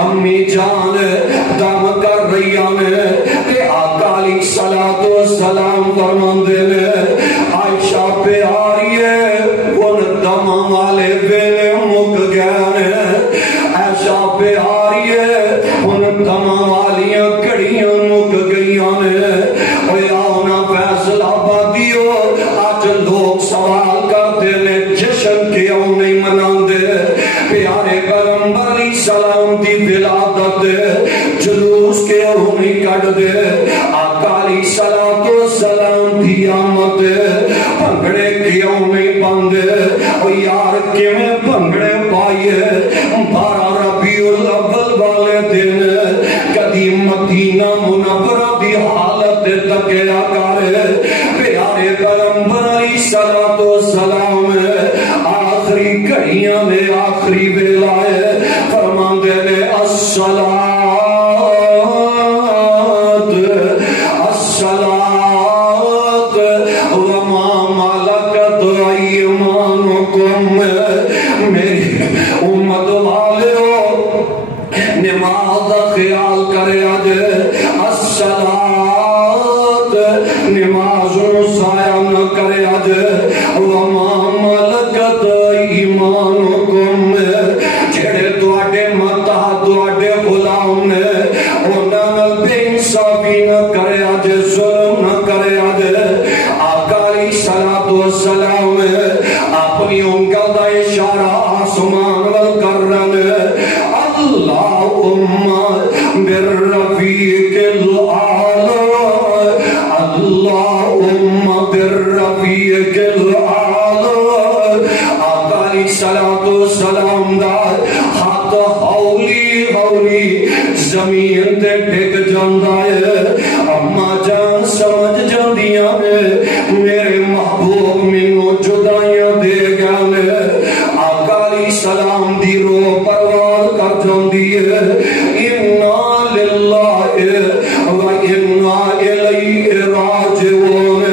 امی جان دم کر رہی ہیں کہ آقا علیہ السلام فرماندے نے عائشہ پیاری ہے ان دم والے ویلے مک گئے عائشہ پیاری ہے ان دم والیاں کڑیاں مک گئیاں نے اوے آؤ نا فیصلہ بادیو آج لوگ سوال کرتے نے جشن کیوں نہیں مناندے پیارے پیغمبر علیہ السلام دی ولادت جلوس کے ہونی کٹ دے آقا علیہ السلام دی آمد بھنگڑے کیوں نہیں بندے او یار کیویں بھنگڑے پائیے 12 ربیع الاول والے دن کدی مدینہ منورہ دی حالت تکیا کرے پیارے پیغمبر علیہ السلام آخری گھڑیاں میں آخری ویلا ہے فرماندے نے الصلاۃ وما ملکت ایمانکم میری امت والو نماز دا خیال کرے اج الصلاۃ نماز نو ضائع نہ کرے اج وما ملکت ایمانکم جڑے تواڈے متا تواڈے غلام نے انہاں نال بے انصافی نہ کرے اج ظلم نہ کرے اج آقا علیہ السلام اپنی انگل دا اشارہ آسمان ول کر رہے اللہم الیہ راجعون.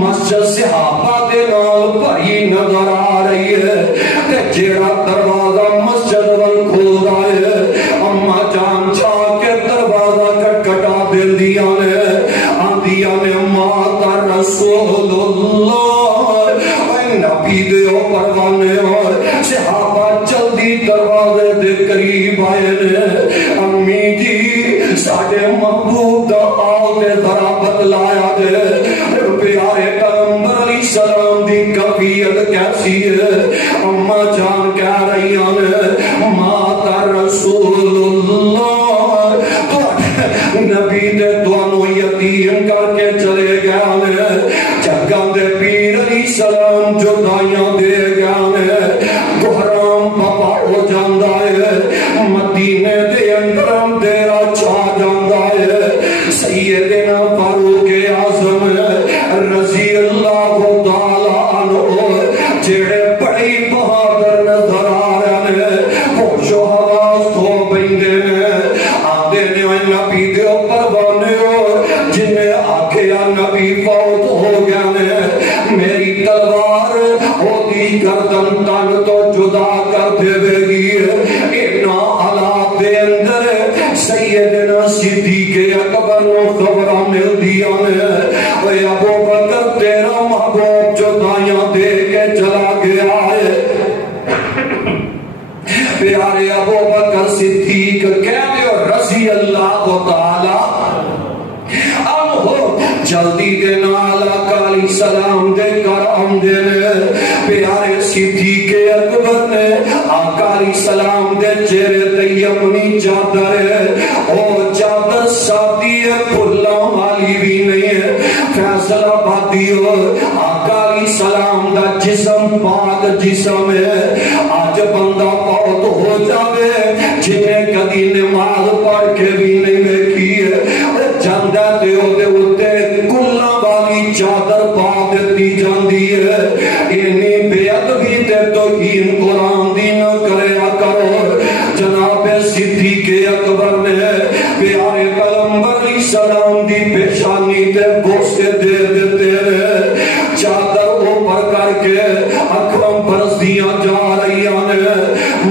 مسجد صحابہ دے نال بھری نظر آ رہی ہے تے جیڑا دروازہ مسجد وال کھلدا ہے اما جان چاہ کے دروازہ کٹکٹا دیندیاں نے آندیاں نے ماتا رسول اللہ اے نبی دے پروانے اور صحابہ جلدی دروازے دے قریب آئے نے. امی جی ساڈے محبوب دا آل دے ذرا بتلایا دے پیارے پیغمبر علیہ السلام دی کیفیت کیسی ہے. اما جان کہہ رہی ہیں ماتا رسول اللہ نبی دے دوانوں یتیم کر کے چلے گیا نے. جگہ دے پیر علیہ السلام جدائیاں دے گیا نے. گہرام بابا ہو جاندہ ہے مدینے دے اندرم دیرا چھا جاندہ ہے. سیدنا فاروق اعظم رضی اللہ تعالیٰ عنہ جڑے بڑی بہادر نظر آ رہے ہیں ہوش و حواس ہو بندے نے آدھے نے نبی دے پروانے ہو جنہیں آکھیا نبی فوت ہو گیا نے میری تلوار ہوتی گردن تن تو جدا کر دے گی. اینا حالات دے اندر سیدنا صدیق اکبر نو خبرہ مل دیا نے اے ابو بکر تیرا محبوب جدائیاں دے کے چلا گیا ہے. پیارے ابو بکر صدیق کہہ دے رضی اللہ تعالی عنہ جلدی دے نال آقا علیہ السلام دے کر آمدے نے. پیارے صدیق اکبر نے آقا علیہ السلام دے چہرے تے یمنی چادر ہے اور چادر سادی ہے پھلاں والی بھی نہیں ہے فیصل آبادی اور آقا علیہ السلام دا جسم پاک جسم ہے. آج بندہ بہت ہو جاوے جنہیں کدی نماز پڑھ کے بھی نہیں دیکھی ہے جاندہ تے ہوتے ہوتے کلہ والی چادر پا دیتی جاندی ہے. انہی بے ادبی تے توہین قرآن دی نہ کریا کرو. جناب صدیق اکبر نے پیارے پیغمبر علیہ السلام دی پیشانی تے بوسے دے دیتے ہیں. چادر اوپر کر کے اکرم برسدیاں جا رہی ہیں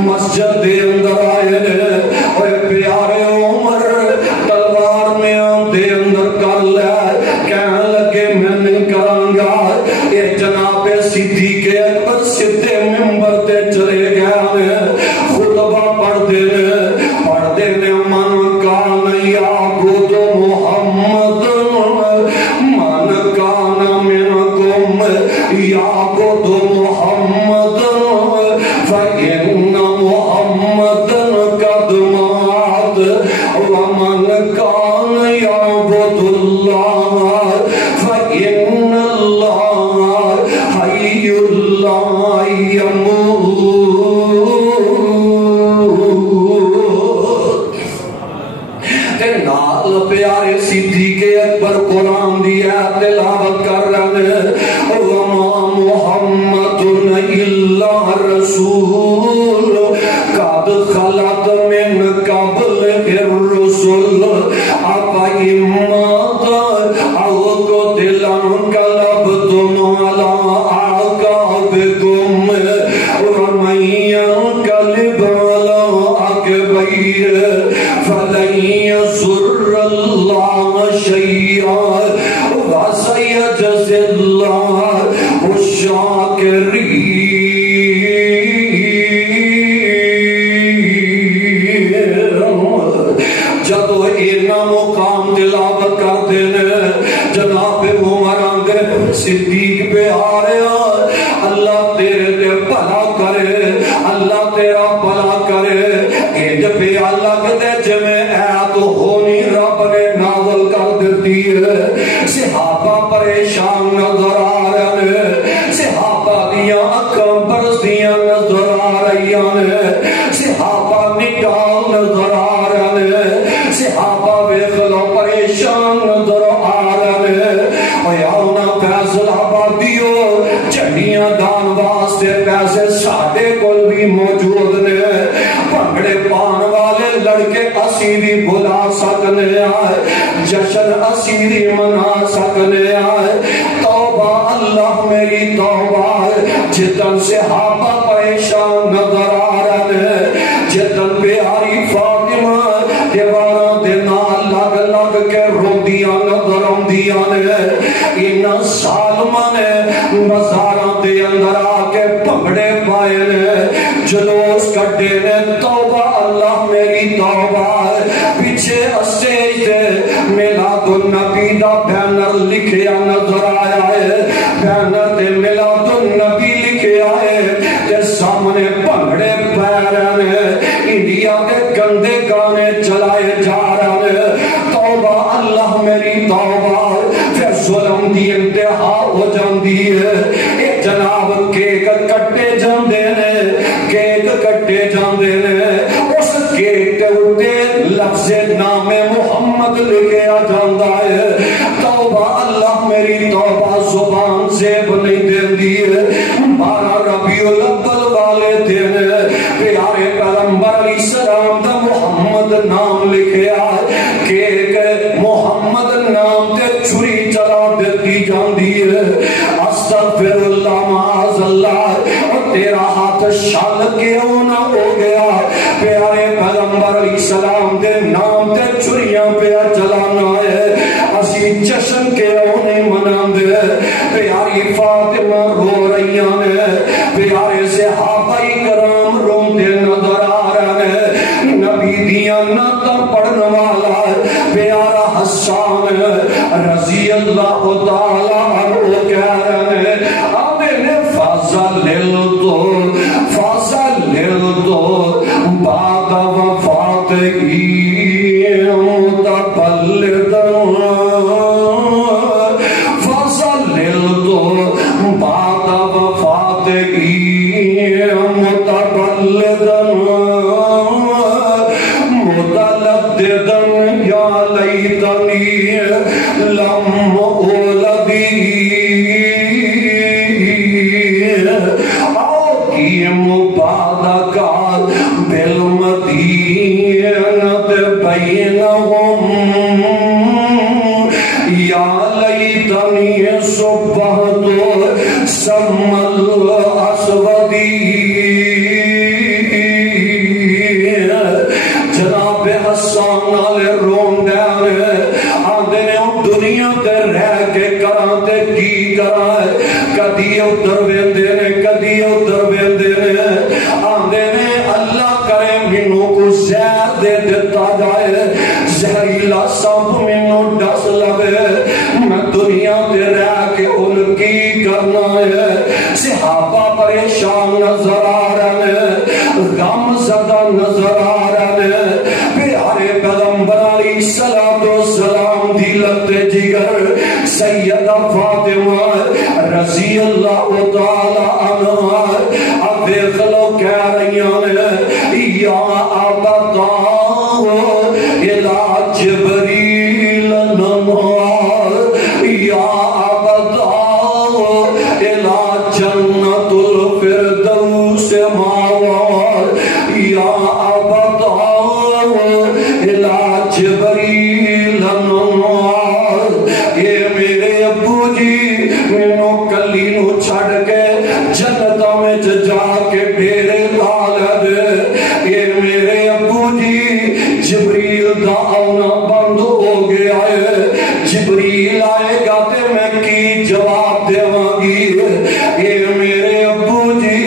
مسجد دے اندر آئے نے اور پیارے عمر تلوار میں دے اندر کر لے کہنے لگے میں نہیں کرانگا. اے جناب صدیق اکبر سدھے منبر تے چلے گیا نے خطبہ پڑھ دے نے من کان یعبد محمد من کان منکم یعبد محمد فإن محمد قد مات ومن کان یعبد اللہ فإن اللہ حی لا یموت. نال پیارے صدیق اکبر قرآن دی آیت تلاوت کر رہے ہیں وما محمد الا رسول قد خلت من قبل الرسل افإن مات او قتل انقلبتم على اعقابكم ومن ينقلب على عقبيه فلن يضر الله شيئا وسيجزي الله الشاكرين. جدو اینا مقام تلاوت کرتے ہیں جناب عمر صدیق پہ آ رہا اللہ تیرے تے بھلا کرے اللہ تیرا بھلا کرے. ایج پہ اللہ کے جمع ایت ہونی رب نے نازل کر دیتی ہے. صحابہ پریشان نظر آ رہے ہیں صحابہ دیاں اکھاں برسدیاں نظر آ رہی ہیں صحابہ نڈال نظر آ رہے ہیں صحابہ ویکھلو پریشان نظر آ رہے ہیں. اونا فیصل آبادیو چڑیاں دان واسطے پیسے ساڈے کول بھی موجود نے بھنگڑے پان والے لڑکے اسی بھی بھلا سکنے آئے جشن اسی بھی منا سکنے آئے. توبہ اللہ میری توبہ. جتن صحابہ پریشان نظر آ رہے, جتن پیاری فاطمہ دیواروں دے نال لگ لگ کے روندیاں نظر آندیاں نے. انہاں سالماں نے مزاراں دے اندر آ کے بھنگڑے پائے نے, جلوس کٹے نے. توبہ اللہ میری توبہ. پیچھے اسٹیج تے میلاد النبی دا بینر لکھیا نظر آیا ہے. بینر تے میلاد النبی لکھیا ہے تے سامنے بھنگڑے پا رہے ہیں. انڈیا کے گندے گانے چلائے جا رہے ہیں. توبہ اللہ میری توبہ. پھر ظلم دی انتہا ہو جاندی ہے. اے جناب کیک کٹے جاندے نے, کیک کٹے جاندے نے. اس کیک کے اوپر لفظ نام محمد لکھیا جاندا ہے. توبہ اللہ میری توبہ زبان سے نہیں دیندی ہے. 12 ربیع الاول والے دن پیارے پیغمبر علیہ السلام دا محمد نام لکھیا. کیک محمد نام تے چھری چلا دیتی جاندی ہے. استغفر اللہ معاذ اللہ. اور تیرا ہاتھ شال کیوں نہ ہو گیا؟ پیارے پیغمبر علیہ السلام دے نام تے چھریاں پہ چلانا ہے. اسی جشن کیوں نہیں مناندے؟ پیاری فاطمہ رو رہی ہیں, پیارے صحابہ کرام روندے نظر آ رہے ہیں. نبی دیاں نعتاں پڑھن والا پیارا حسان رضی اللہ تعالی عنہ کہہ رہے ہیں, آمین فضللت بعد وفاتہ متقلدا. فضللت بعد وفاتہ متقلدا متلددا یا لیتنی لم اولدی. مبارکات بالمدینہ بینہم یا لیتنی صبحت سم الاسودی. جناب حسان والے روندے آندے نے دنیا تے رہ کے کراں تے کی کراں. کدی ادھر ویندے نے کدی ادھر ویندے نے. آندے نے اللہ کرے مینوں کو زہر دے دتا جائے, زہریلا سانپ مینوں ڈس لوے, میں دنیا تے رہ کے ان کی کرنا ہے. صحابہ پریشان نظر آ رہے ہیں, غم زدہ نظر آ رہے ہیں. پیارے پیغمبر علیہ السلام دی لت جگر سیدہ فاطمہ رضی اللہ تعالی عنہ اب دیکھ لو کہہ رہی ہیں, یا ابتا الی جبریل نمار, یا ابتا الی جنت الفردوس ماوار, یا ابتا الی جبریل نمار. یہ میرے ابو جی مینوں کلی نو چھڑ کے جنتاں وچ جا کے ڈیرے لا لے. یہ میرے ابو جی جبریل دا آنا بند ہو گیا ہے. جبریل آئے گا تے میں کی جواب دیواں گی. یہ میرے ابو جی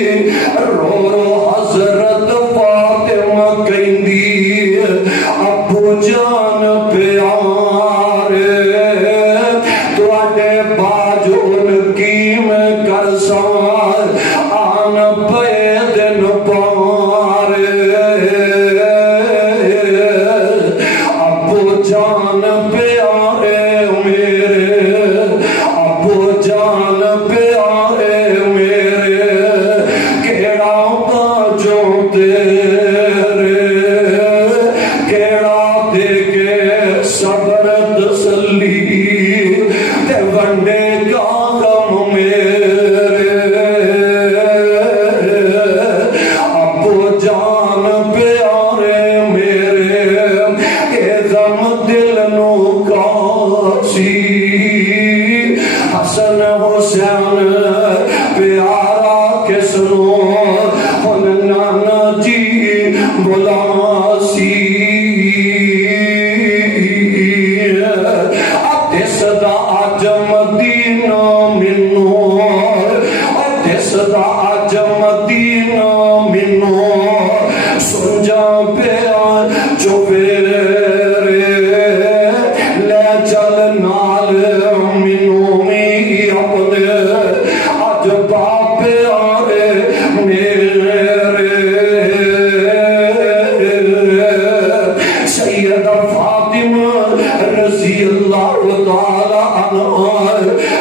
رو رو حضرت فاطمہ کہندی, ابو جان پیارے تواڈے باج ان کی میں کر سوار آن پے دن پارے. ابو جان پیارے میرے, ابو جان پیارے میرے, کیڑا باجو تیرے, کیڑا دے کے صبر تسلی تے ونڈے حسن حسین پیارا کس نو ہن نانا جی بلا سی دس دا اج مدینہ منو دس دا اج مدینہ منو سنجا پیا جو پیرے لے چل نال منو می اپنے اج باپ آرے میرے سیدہ فاطمہ رضی اللہ تعالی عنہ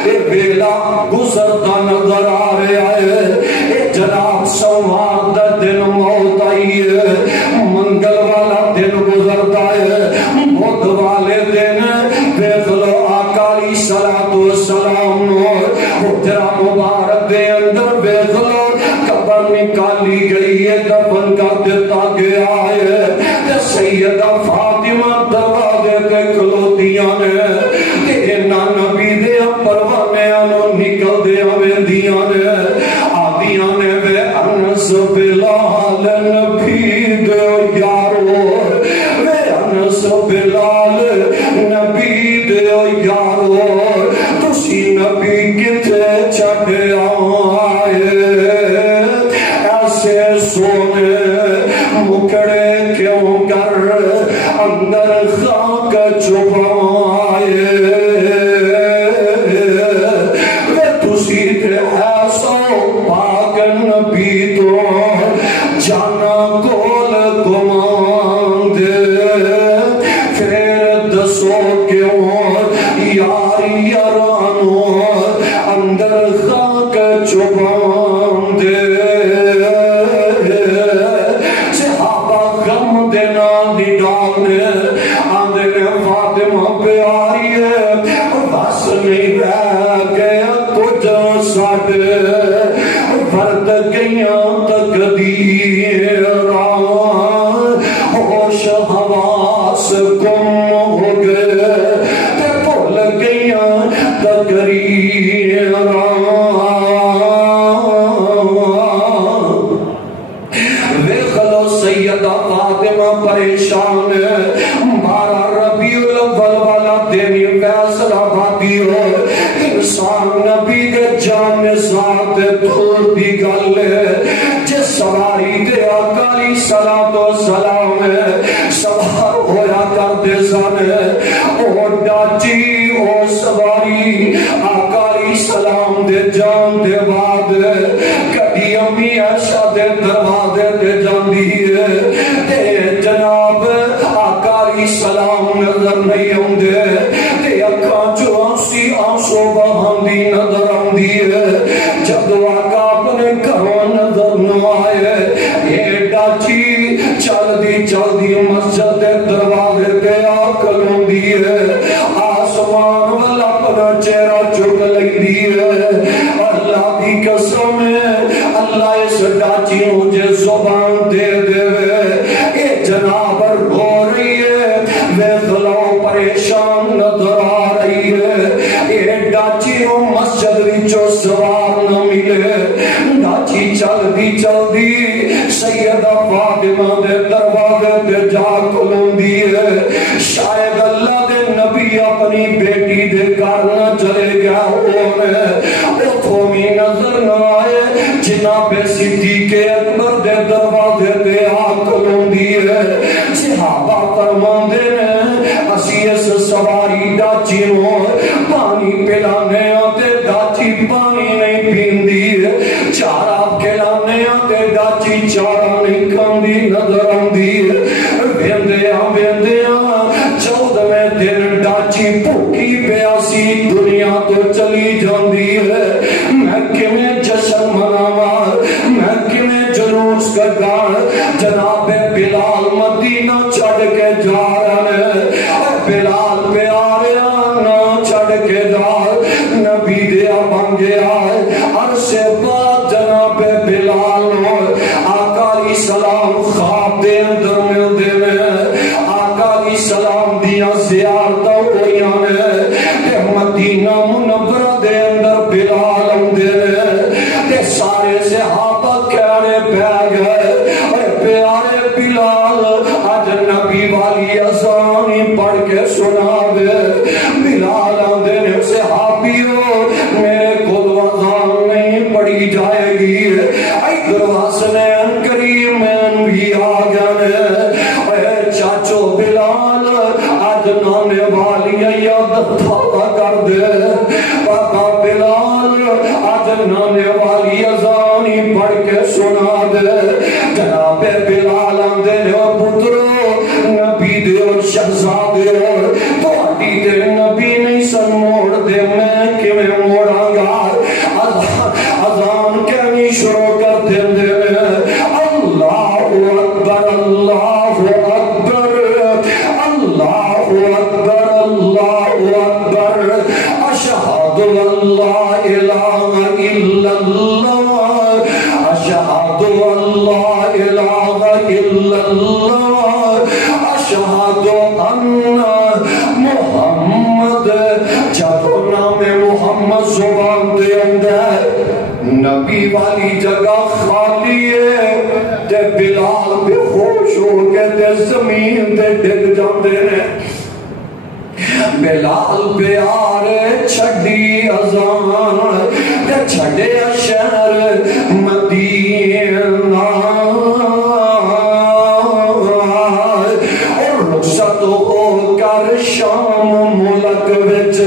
اے بیلا گزرتا نظر آ رہا ہے اے جناب سوار دا دن موت آئی ہے منگل والا دن گزرتا ہے بدھ والے دن دیکھ لو آقا علیہ الصلوۃ والسلام حجرہ مبارک دے اندر دیکھ لو قبر نکالی گئی ہے دفن کر دیتا گیا ہے سیدہ فاطمہ دروازے تے کھلوتیاں نے تے نانا نبی دے پروانے انو نکل دے ویندیاں نے آدیاں نے وے انس بلال نبی دے یارو وے انس بلال نبی دے یارو تسی نبی کتے چھڈ آئے ایسے سونے مکڑے کیوں کر اندر خاک چھپائے وے تسی تے ایسا پاک نبی تو جانا کول گمان دے پھر دسو کیوں یاری یارانو اندر خاک چھپان دے صحابہ غم دینا دی ڈالنے آندے نے فاطمہ پیاری ہے بس نہیں رہ گیا کچھ ساڑھے فرد گئیاں تقدیرہ ہوش حواس گم ہو گئے تے بھول گئیاں تقریرہ دیکھ لو سیدہ فاطمہ پریشان بارہ ربیع الاول والا دینی فیصلہ بھاتی ہو انسان نبی دے جان ساتھ دھول دی گل جس سواری دے آقا علیہ السلام سوار ہویا کرتے سن او ڈاچی او سواری آقا علیہ السلام دے جان دے بعد کبھی امی عائشہ دے دروازے تے جاندی ہے تے جناب آقا علیہ السلام نظر نہیں آندے تے اکھاں جو آنسی آنسو بہاندی نظر آندی ہے جب آقا اپنے گھروں نظر نہ آئے یہ ڈاچی چل دی مسجد دے دروازے تے آ کھلوندی ہے آسمان والا اپنا چہرہ چک لیندی ہے اللہ دی قسم ہے اللہ اس ڈاچی مجھے زبان دے دے اے جناب رو رہی ہے میں خلاؤ پریشان نظر آ رہی ہے اے ڈاچی مسجد وچوں سوار نہ ملے ڈاچی چل دی سیدہ فاطمہ دے دروازے تے جا کھلوندی ہے شاید اللہ دے نبی اپنی بیٹی دے گھر نہ چلے گیا اتھوں بھی نظر نہ آئے جناب صدیق اکبر دے دروازے تے آ کھلوندی ہے صحابہ فرماندے نے اسی اس سواری ڈاچی نو پانی پلانے تے ڈاچی پانی نہیں پیندی چارہ کھلانے تے ڈاچی چارہ نہیں کھاندی نظر آندی ویندیاں 14ویں دن ڈاچی بھوکی پیاسی دنیا تو چلی جاندی ہے میں کیویں جشن مناواں میں کیویں جلوس کڈاں جناب بلال مدینہ چھڈ کے جا رہے ہیں بلال پیاریا نہ چھڈ کے جا نبی دیا بن گیا ہے عرصے بعد جناب بلال آقا علیہ السلام خواب دے اندر ملدے میں آقا علیہ السلام دیا زیارتہ ہوئیاں نے مدینہ منورہ دے اندر بلال آندے تے سارے صحابہ کہنے پہ گئے اے پیارے بلال اج نبی والی اذان پڑھ کے سنا دے بلال آندے نے صحابیوں میرے کو اذان نہیں پڑھی جائے گی ادھر حسنین کریم بھی آ گئے اے چاچو بلال اج نانے والی یاد کر دے پاپا بلال اج نانے والی اذان پڑھ کے سنا دے جناب بلال آندے نے پترو نبی دے اور شہزادے تہاڈی تے نبی نہیں سن موڑ دے میں کیویں موڑاں گا اذان کہنی شروع کر دے اللہ اکبر اللہ اکبر اللہ اکبر اللہ اکبر اشہد ان لا الہ الا اللہ اشہد ان لا الہ الا اللہ اشہد ان محمد جب نام محمد زبان دے اندر نبی والی جگہ خالی ہے تے بلال بے خوش ہو کے تے زمین تے ڈگ جاندے نے بلال پیارے چھڑی اذان تے چھڑے شہر مدینہ اور رخصت ہو کر شام ملک وچ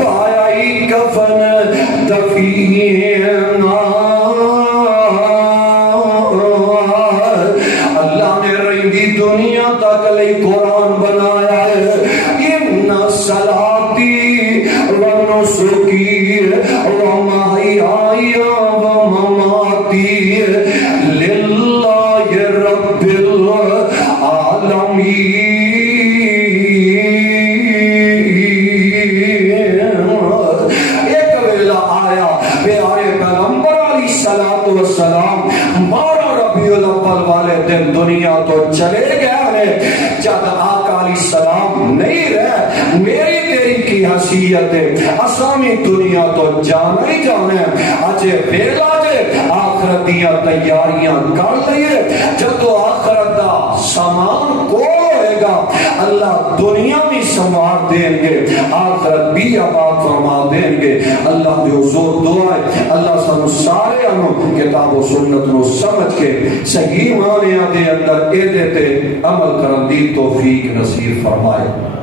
پایا ہی کفن دفینہ اللہ نے رہی دنیا تک لئی قرآن بنایا ہے ان صلاتی و نسکی و محیائی و مماتی للہ رب العالمین ایک ویلہ آیا پیارے پیغمبر علیہ السلام 12 ربیع الاول والے دن دنیا تو چلے گئے جب آقا علیہ السلام نہیں رہے میری تیری کی حیثیت اسامی دنیا تو جانا ہی جانا ہے اجے ویلا جے آخرت دیا تیاریاں کر لئیے جب تو آخرت دا سامان کو ہوئے گا اللہ دنیا بھی سنوار دیں گے آخرت بھی آباد فرما دیں گے اللہ جو حضور دعائے اللہ سنو سارے انہوں کتاب و سنت نو سمجھ کے صحیح معنی دے اندر اے دیتے عمل کرن دی توفیق نصیب فرمائے